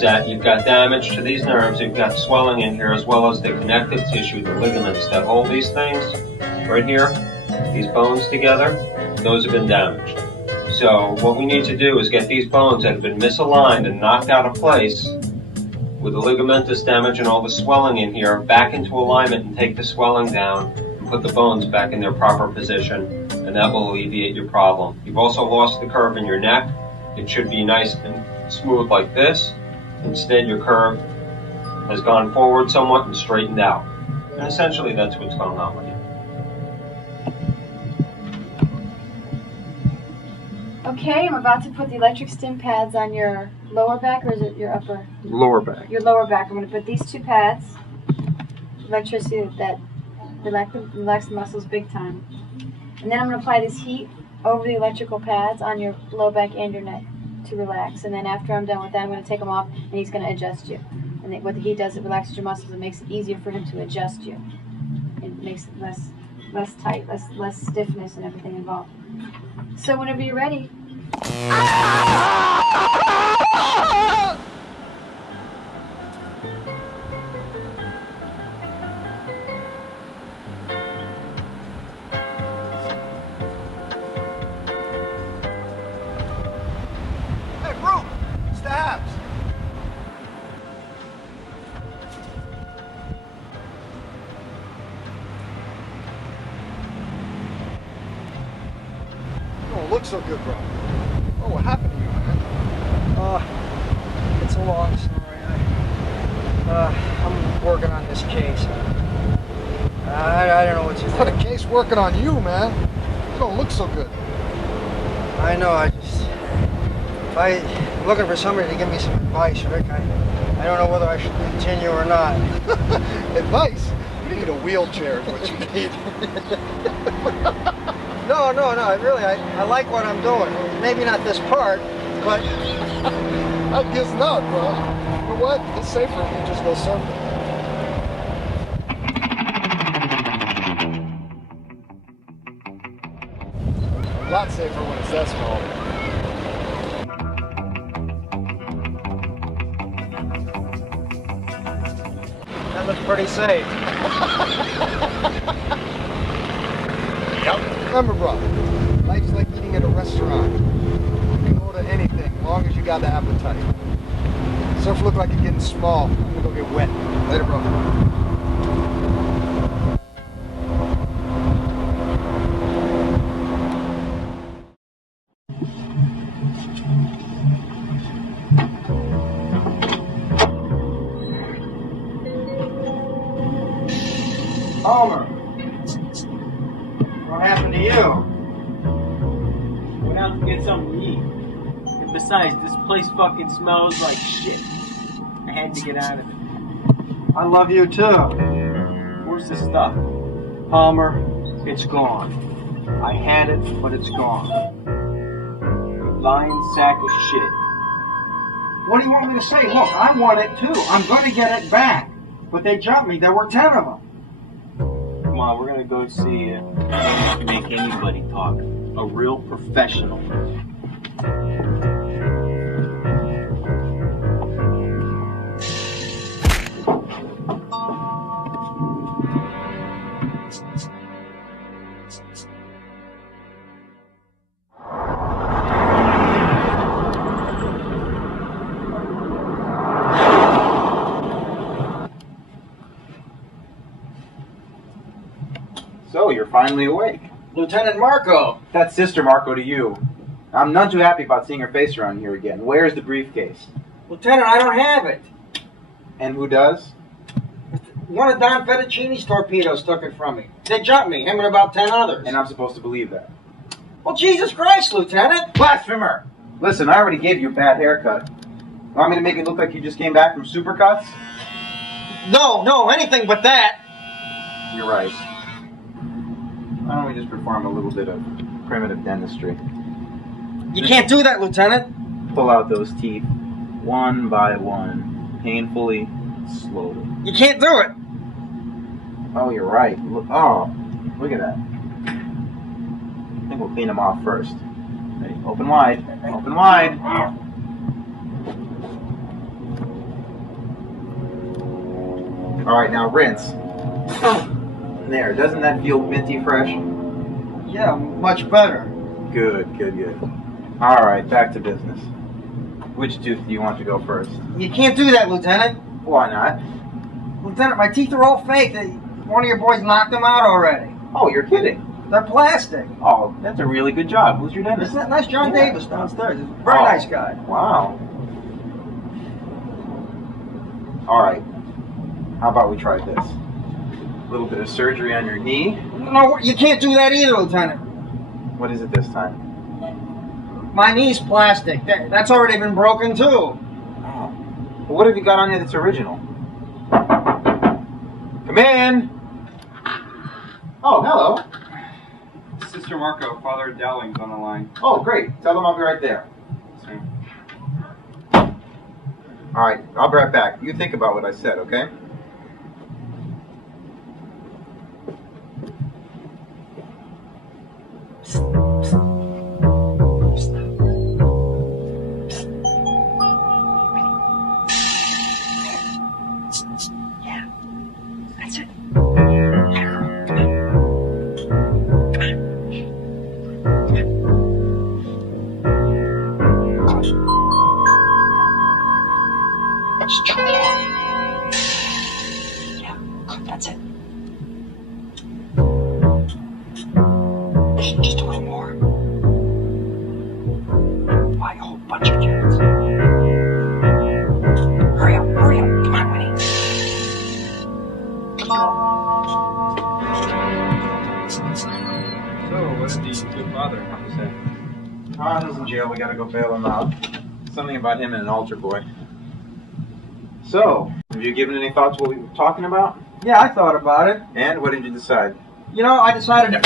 that you've got damage to these nerves, you've got swelling in here, as well as the connective tissue, the ligaments that hold these things, right here, these bones together, those have been damaged. So what we need to do is get these bones that have been misaligned and knocked out of place with the ligamentous damage and all the swelling in here back into alignment and take the swelling down and put the bones back in their proper position, and that will alleviate your problem. You've also lost the curve in your neck. It should be nice and smooth like this. Instead, your curve has gone forward somewhat and straightened out. And essentially that's what's going on with you. Okay, I'm about to put the electric stim pads on your lower back, or is it your upper? Lower back. Your lower back. I'm going to put these two pads, electricity that relax the muscles big time. And then I'm going to apply this heat over the electrical pads on your low back and your neck to relax. And then after I'm done with that, I'm going to take them off, and he's going to adjust you. And what the heat does, it relaxes your muscles. It makes it easier for him to adjust you. It makes it less tight, less stiffness and everything involved. So whenever you're ready. Hey, bro, stabs. You don't look so good, bro. Oh, what happened to you, man? It's a long story. I'm working on this case. I don't know what to do. What a case working on you, man. You don't look so good. I know, I'm looking for somebody to give me some advice, Rick. I don't know whether I should continue or not. Advice? You need a wheelchair is what you need. No, really, I like what I'm doing. Maybe not this part, but... I guess not, bro. You know what? It's safer if you just go surfing. A lot safer when it's that small. That looks pretty safe. Yep. Remember, bro, life's like eating at a restaurant. You can order anything as long as you got the appetite. Surf look like you're getting small. I'm gonna go get wet. Later, bro. happened to you? Went out to get something to eat. And besides, this place fucking smells like shit. I had to get out of it. I love you too. Where's the stuff? Palmer, it's gone. I had it, but it's gone. You lying sack of shit. What do you want me to say? Look, I want it too. I'm going to get it back. But they jumped me. There were 10 of them. Come on, we're gonna go see make anybody talk. A real professional. So, you're finally awake. Lieutenant Marco. That's Sister Marco to you. I'm none too happy about seeing her face around here again. Where's the briefcase? Lieutenant, I don't have it. And who does? One of Don Fettuccine's torpedoes took it from me. They jumped me, him and about 10 others. And I'm supposed to believe that. Well, Jesus Christ, Lieutenant! Blasphemer! Listen, I already gave you a bad haircut. Want me to make it look like you just came back from Supercuts? No, anything but that. You're right. Why don't we just perform a little bit of primitive dentistry? You can't do that, Lieutenant. Pull out those teeth, one by one, painfully, slowly. You can't do it. Oh, you're right. Look at that. I think we'll clean them off first. Ready? Open wide. Open wide. All right, now rinse. There, doesn't that feel minty fresh? Yeah, much better. Good. All right, back to business. Which tooth do you want to go first? You can't do that, Lieutenant. Why not? Lieutenant, my teeth are all fake. One of your boys knocked them out already. Oh, you're kidding. They're plastic. Oh, that's a really good job. Who's your dentist? That's John Davis downstairs. He's a very nice guy. Wow. All right. How about we try this? A little bit of surgery on your knee. No, you can't do that either, Lieutenant. What is it this time? My knee's plastic. That's already been broken, too. Oh. Well, what have you got on here that's original? Come in. Oh, hello. Sister Marco, Father Dowling's on the line. Oh, great. Tell them I'll be right there. All right, I'll be right back. You think about what I said, okay? Yeah, that's it. Yeah, that's it. Just a little more. Why a whole bunch of cats? Hurry up, come on, Winnie. So, what did the good father have to say? He's in jail. We gotta go bail him out. Something about him and an altar boy. So, have you given any thought to what we were talking about? Yeah, I thought about it. And what did you decide? You know, I decided to...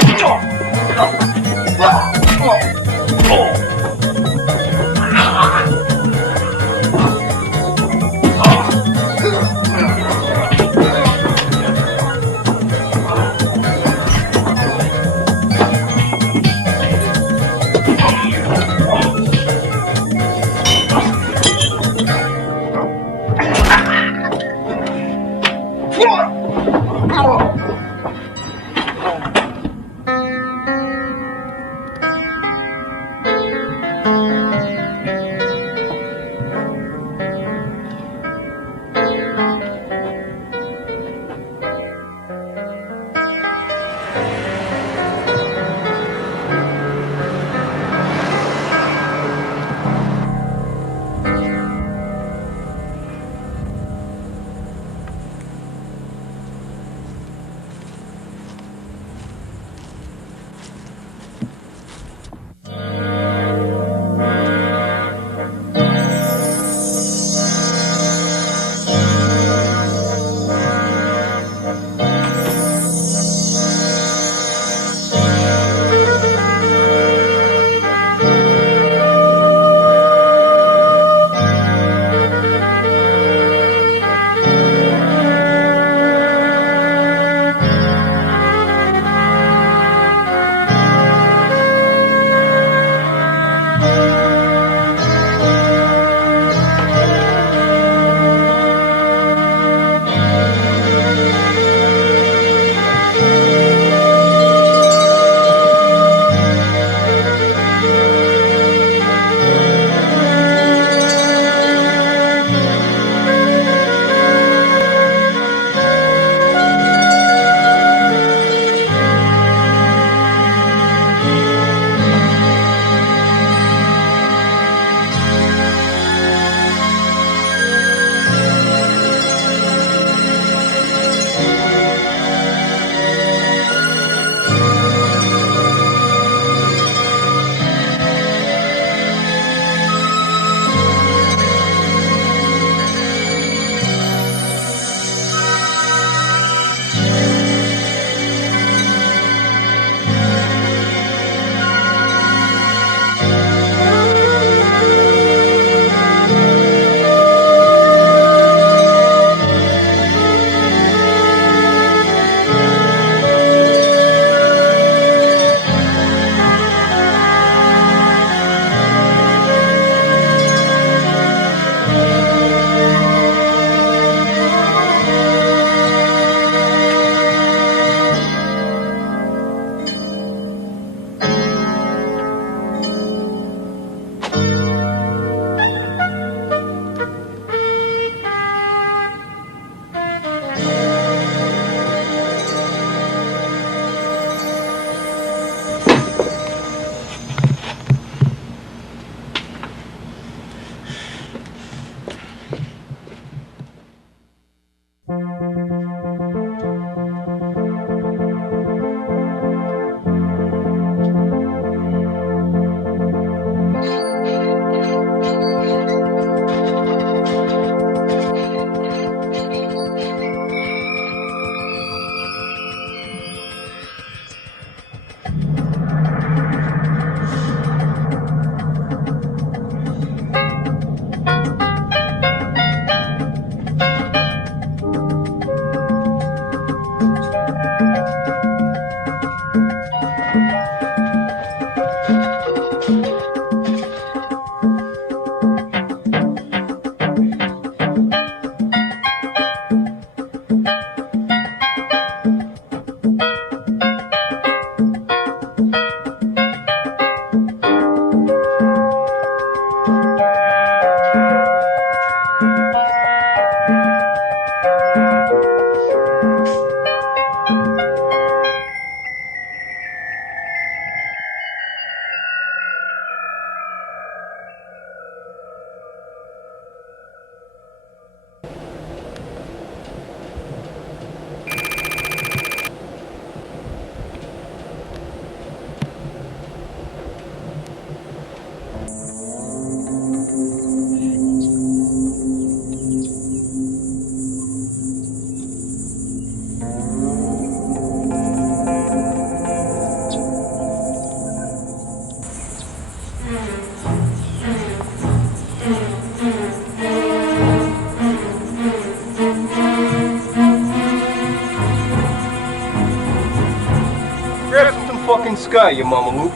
fucking sky, you mama Luke.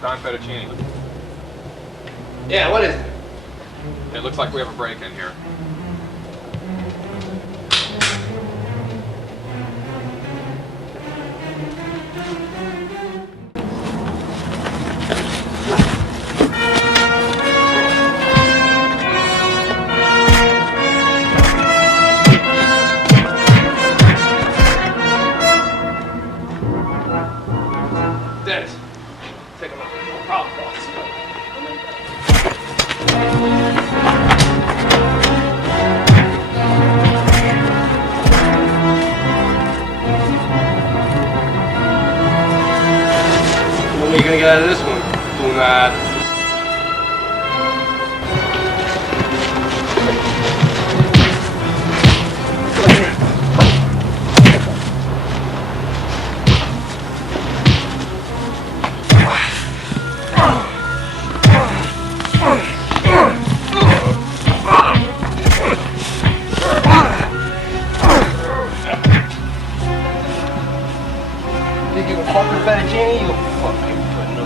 Don Fettuccine. Yeah, what is it? It looks like we have a break in here. Dennis, take him out. No problem, boss. What are you gonna get out of this one? Do not. Think you can fuck with Fettuccine? You fucking put no.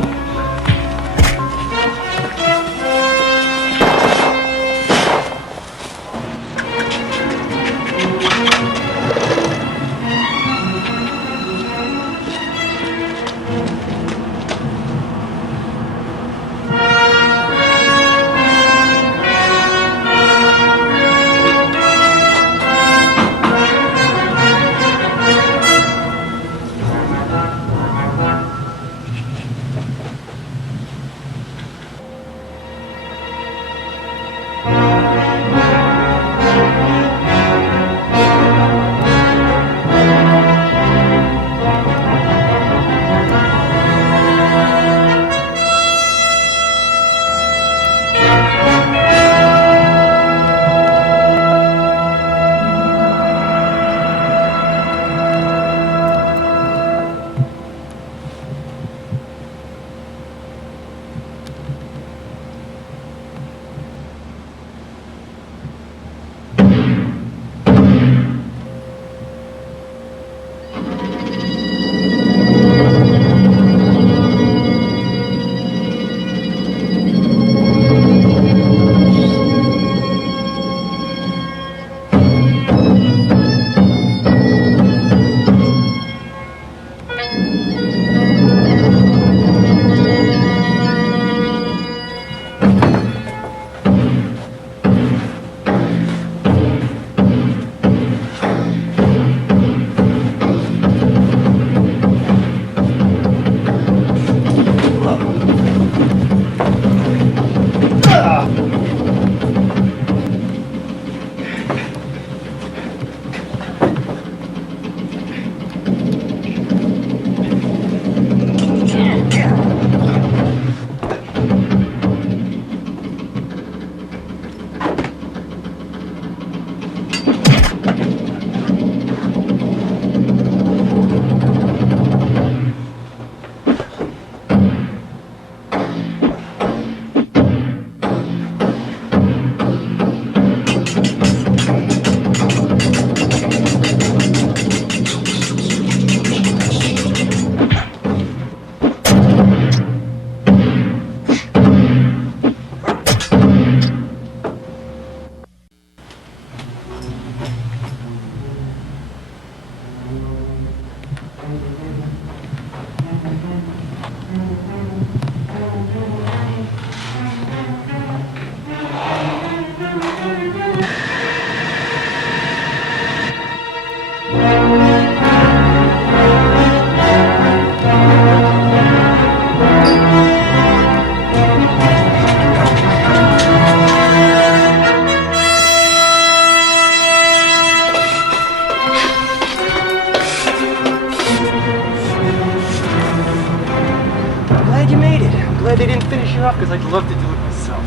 glad you made it. I'm glad they didn't finish you off because I'd love to do it myself.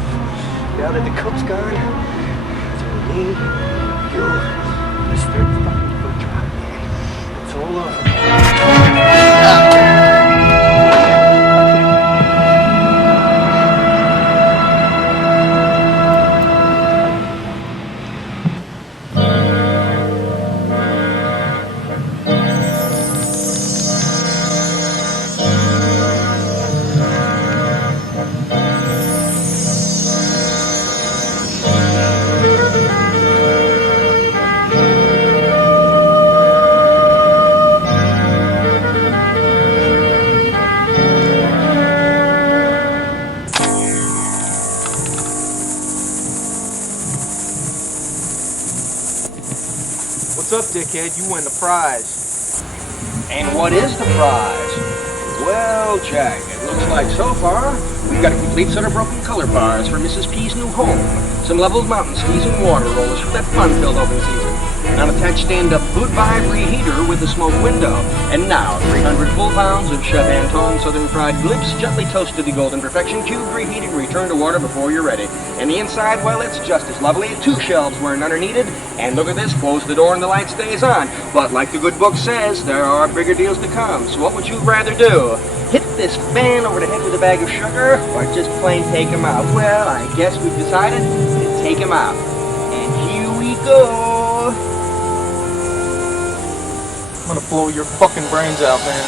Now that the cook's gone, it's only me, you, this third fucking foot drop, man. It's all over. What's up, dickhead? You win the prize. And what is the prize? Well, Jack, it looks like so far we've got a complete set of broken color bars for Mrs. P's new home, some leveled mountain skis and water rollers for that fun-filled open season, an attached stand-up food vibe reheater with a smoke window, and now 300 full pounds of Chef Antoine Southern Fried Blips, gently toasted to golden perfection, cubed, reheated, returned to water before you're ready. And the inside, well, it's just as lovely. 2 shelves where none are needed, and look at this, close the door and the light stays on. But like the good book says, there are bigger deals to come, so what would you rather do? Hit this fan over the head with a bag of sugar, or just plain take him out? Well, I guess we've decided to take him out. And here we go. I'm gonna blow your fucking brains out, man.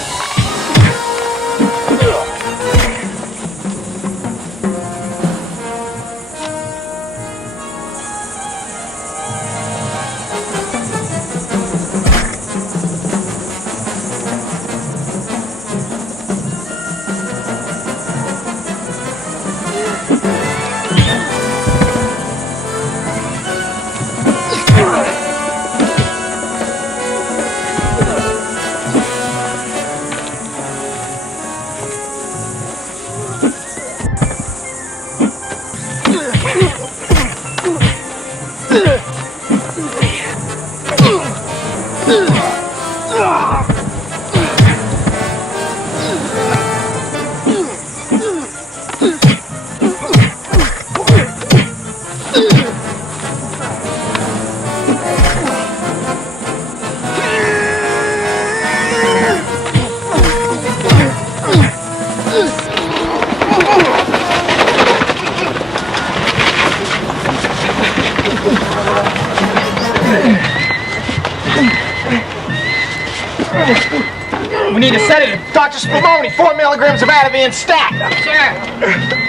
We need a sedative. Dr. Spumoni, 4 milligrams of Ativan stat. Sure. All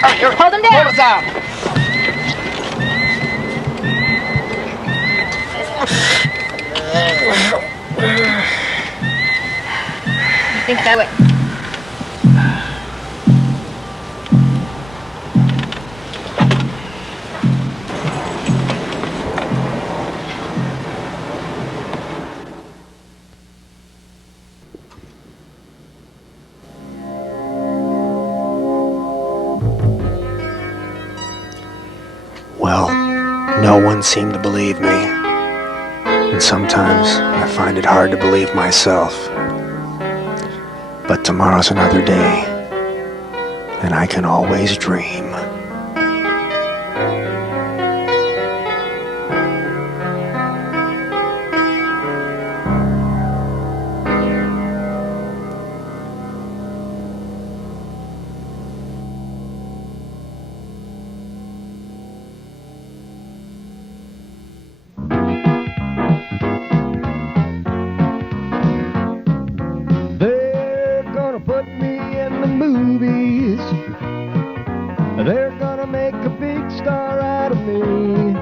right, here. Hold him down. Hold us down. I think that way. Well, no one seemed to believe me. And sometimes I find it hard to believe myself. But tomorrow's another day, and I can always dream. They're gonna make a big star out of me.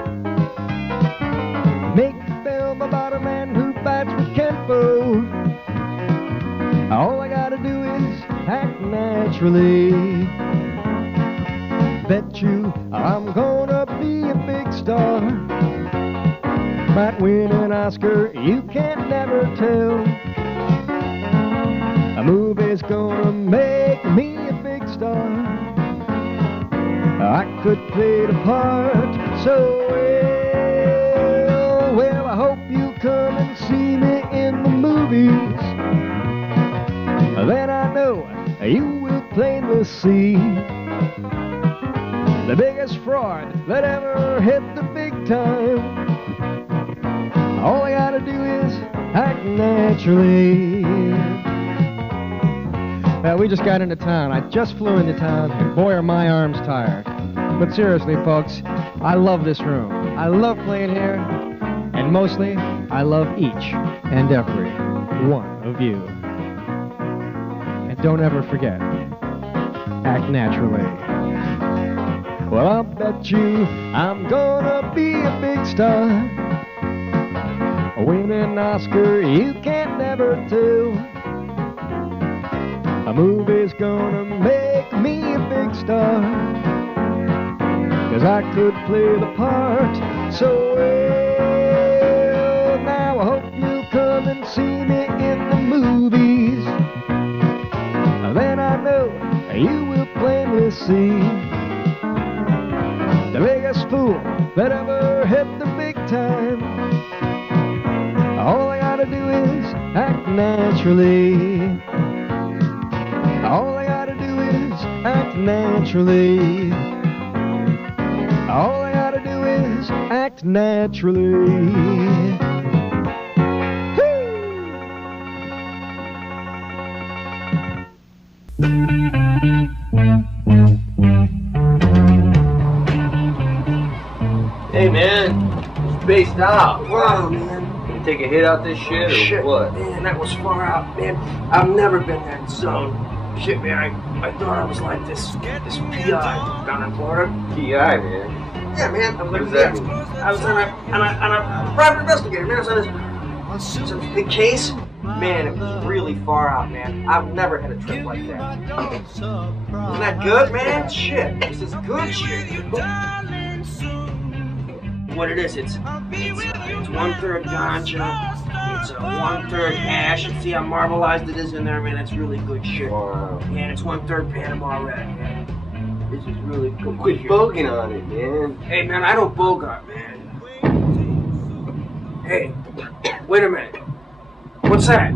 Make a film about a man who fights with Kenpo. All I gotta do is act naturally. Bet you I'm gonna be a big star. Might win an Oscar, you can't never tell. A movie's gonna make me a big star. I could play the part so well. Well, I hope you come and see me in the movies. Then I know you will plainly see the biggest fraud that ever hit the big time. All I gotta do is act naturally. Well, we just got into town. I just flew into town, and boy are my arms tired. But seriously, folks, I love this room. I love playing here, and mostly, I love each and every one of you. And don't ever forget, act naturally. Well, I'll bet you I'm gonna be a big star. Win an Oscar, you can't never tell. A movie's gonna make me a big star, 'cause I could play the part so well. Now I hope you'll come and see me in the movies. Then I know you will plainly see the biggest fool that ever hit the big time. All I gotta do is act naturally. All I gotta do is act naturally. All I gotta do is act naturally. Hey man, spaced out. Wow, man. You take a hit out this shit or Shit, what? man, that was far out, man. I've never been that zone. Shit, man, I thought I was like this PI down in Florida. PI, man. Yeah, man. I was What does that mean? I was on a private investigator, man. I was on some big case. Man, it was really far out, man. I've never had a trip like that. Isn't that good, man? Shit, this is good shit. What it is, it's 1/3 ganja, it's 1/3 hash. You see how marbleized it is in there, man? It's really good shit. Wow. And it's 1/3 Panama Red, man. This is really good. Quit bogging on it, man. Hey, man, I don't bogart, man. Hey, wait a minute. What's that?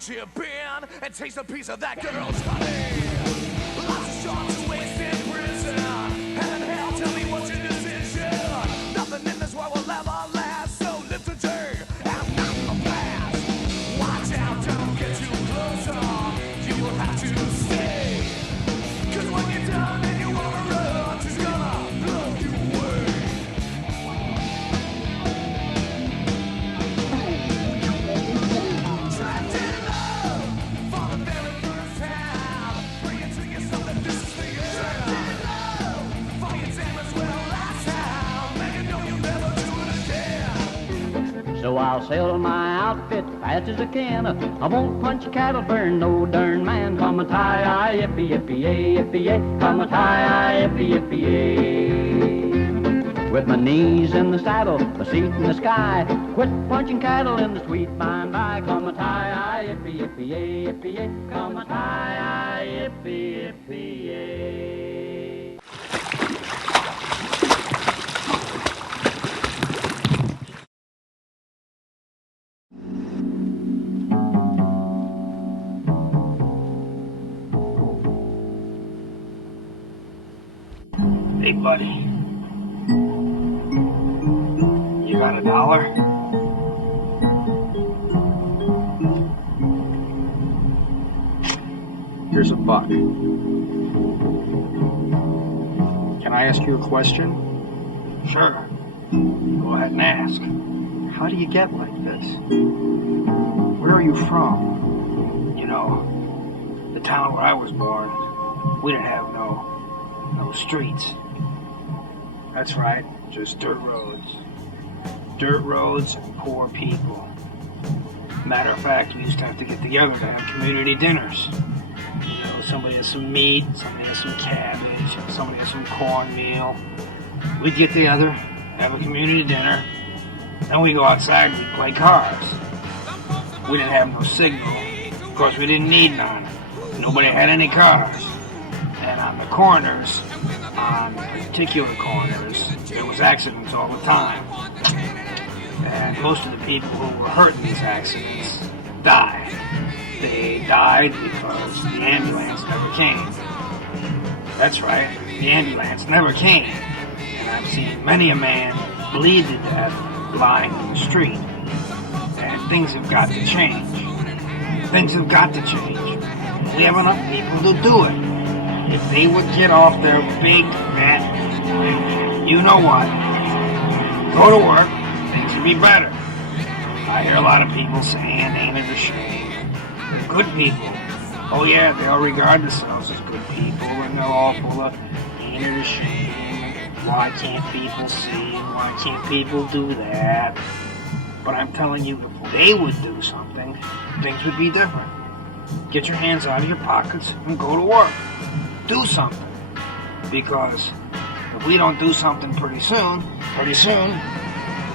Chip in and taste a piece of that girl's honey. Lots of shots to waste in prison. Heaven, hell, tell me what's your decision. Nothing in this world will ever last. So live today and not the past. Watch out, don't get too close. You will have to stay. 'Cause when you're done and you wanna run, she's gonna blow you away. Trapped in love for the very first time. Bring it to yourself that this is the end. Trapped in love for your damn as well last time. Man, you know you'll never do it again. So I'll sell my outfit fast as I can. I won't punch a cattle, burn no darn man. Come a tie, yippee, yippee, yay, yippee, yay. Come a tie, yippee, yippee, yay. With my knees in the saddle, a seat in the sky. Quit punching cattle in the sweet by and by. Come a tie, yippee, yippee, yay, yippee, yay. Come a tie, yippee, yippee, yay. Hey, buddy. You got $1? Here's a buck. Can I ask you a question? Sure. Go ahead and ask. How do you get like this? Where are you from? You know, the town where I was born, we didn't have no streets. That's right, just dirt roads. Dirt roads and poor people. Matter of fact, we used to have to get together to have community dinners. You know, somebody has some meat, somebody has some cabbage, somebody has some cornmeal. We'd get together, have a community dinner, then we'd go outside and we'd play cards. We didn't have no signal. Of course, we didn't need none. Nobody had any cars. And on the corners, on particular corners, there was accidents all the time. And most of the people who were hurt in these accidents died. They died because the ambulance never came. That's right, the ambulance never came. And I've seen many a man bleed to death lying in the street. And things have got to change. Things have got to change. We have enough people to do it. If they would get off their big, fat, you know what, go to work, things would be better. I hear a lot of people saying, ain't it a shame? Good people. Oh yeah, they all regard themselves as good people, and they're all full of, ain't it a shame? Why can't people see? Why can't people do that? But I'm telling you, if they would do something, things would be different. Get your hands out of your pockets and go to work. Do something. Because if we don't do something pretty soon,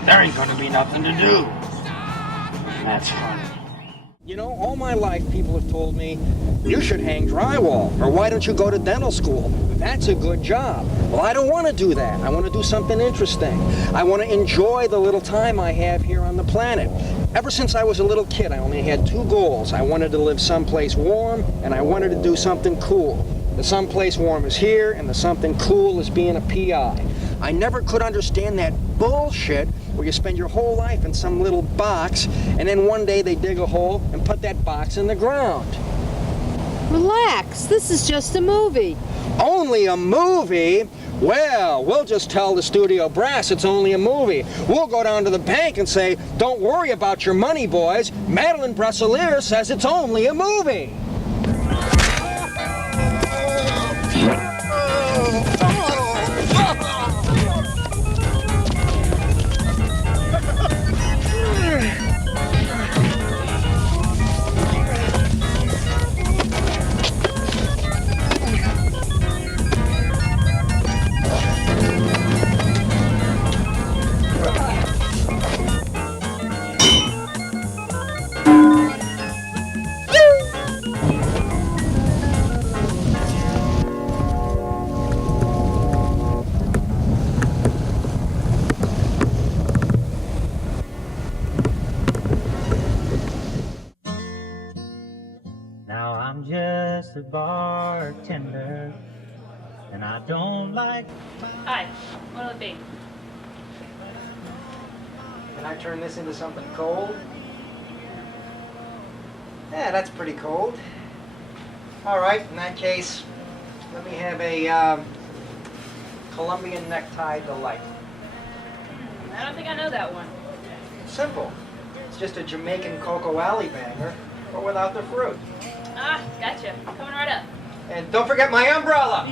there ain't gonna be nothing to do. And that's funny. You know, all my life people have told me, you should hang drywall, or why don't you go to dental school? That's a good job. Well, I don't want to do that. I want to do something interesting. I want to enjoy the little time I have here on the planet. Ever since I was a little kid, I only had two goals. I wanted to live someplace warm, and I wanted to do something cool. The someplace warm is here, and the something cool is being a PI. I never could understand that bullshit where you spend your whole life in some little box, and then one day they dig a hole and put that box in the ground. Relax, this is just a movie. Only a movie? Well, we'll just tell the studio brass it's only a movie. We'll go down to the bank and say, don't worry about your money, boys. Madeline Bresselier says it's only a movie. Now I'm just a bartender, and I don't like... Hi, what'll it be? Can I turn this into something cold? Yeah, that's pretty cold. All right, in that case, let me have a Colombian necktie delight. I don't think I know that one. Simple. It's just a Jamaican Cocoa Alley banger, but without the fruit. Ah, gotcha. Coming right up. And don't forget my umbrella!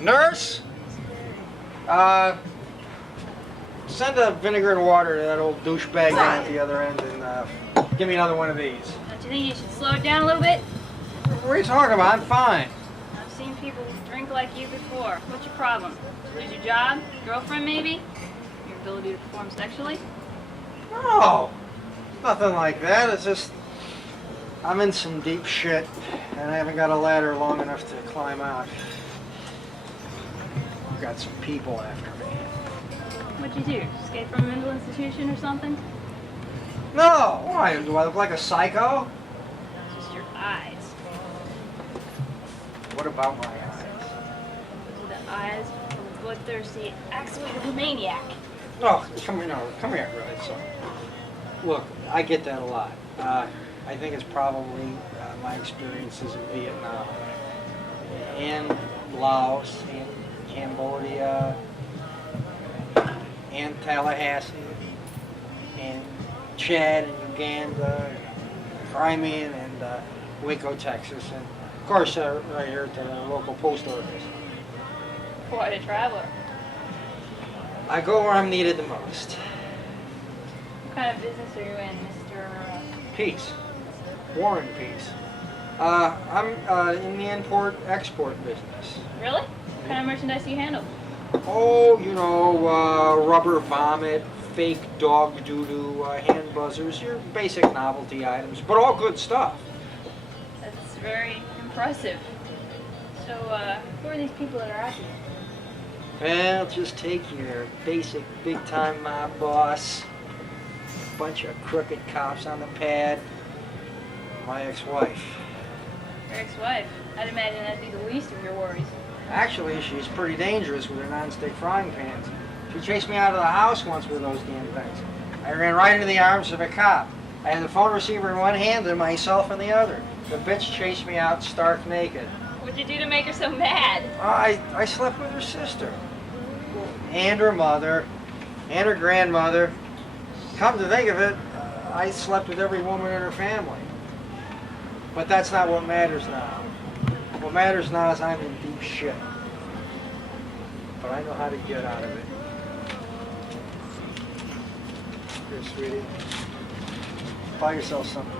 Nurse? Send a vinegar and water to that old douchebag down at the other end and give me another one of these. Don't you think you should slow it down a little bit? What are you talking about? I'm fine. I've seen people drink like you before. What's your problem? Lose your job? Girlfriend, maybe? Your ability to perform sexually? No, nothing like that. It's just I'm in some deep shit and I haven't got a ladder long enough to climb out. I've got some people after me. What'd you do? Escape from a mental institution or something? No! Why? Do I look like a psycho? It's just your eyes. What about my eyes? Those are the eyes of a bloodthirsty, actuated maniac. No, come here, right? So, look, I get that a lot. I think it's probably my experiences in Vietnam, and Laos, and Cambodia, and Tallahassee, and Chad, and Uganda, Crimea, and Waco, Texas, and of course right here at the local post office. Quite a traveler. I go where I'm needed the most. What kind of business are you in, Mr. Peace. War and Peace. I'm in the import-export business. Really? What kind of merchandise do you handle? Oh, you know, rubber vomit, fake dog doo-doo, hand buzzers, your basic novelty items, but all good stuff. That's very impressive. So, who are these people that are after you? Well, just take your basic big-time mob boss, a bunch of crooked cops on the pad, my ex-wife. Your ex-wife? I'd imagine that'd be the least of your worries. Actually, she's pretty dangerous with her non-stick frying pans. She chased me out of the house once with those damn things. I ran right into the arms of a cop. I had the phone receiver in one hand and myself in the other. The bitch chased me out stark naked. What'd you do to make her so mad? I slept with her sister. And her mother. And her grandmother. Come to think of it, I slept with every woman in her family. But that's not what matters now. What matters now is I'm in deep shit. But I know how to get out of it. Here, sweetie. Buy yourself something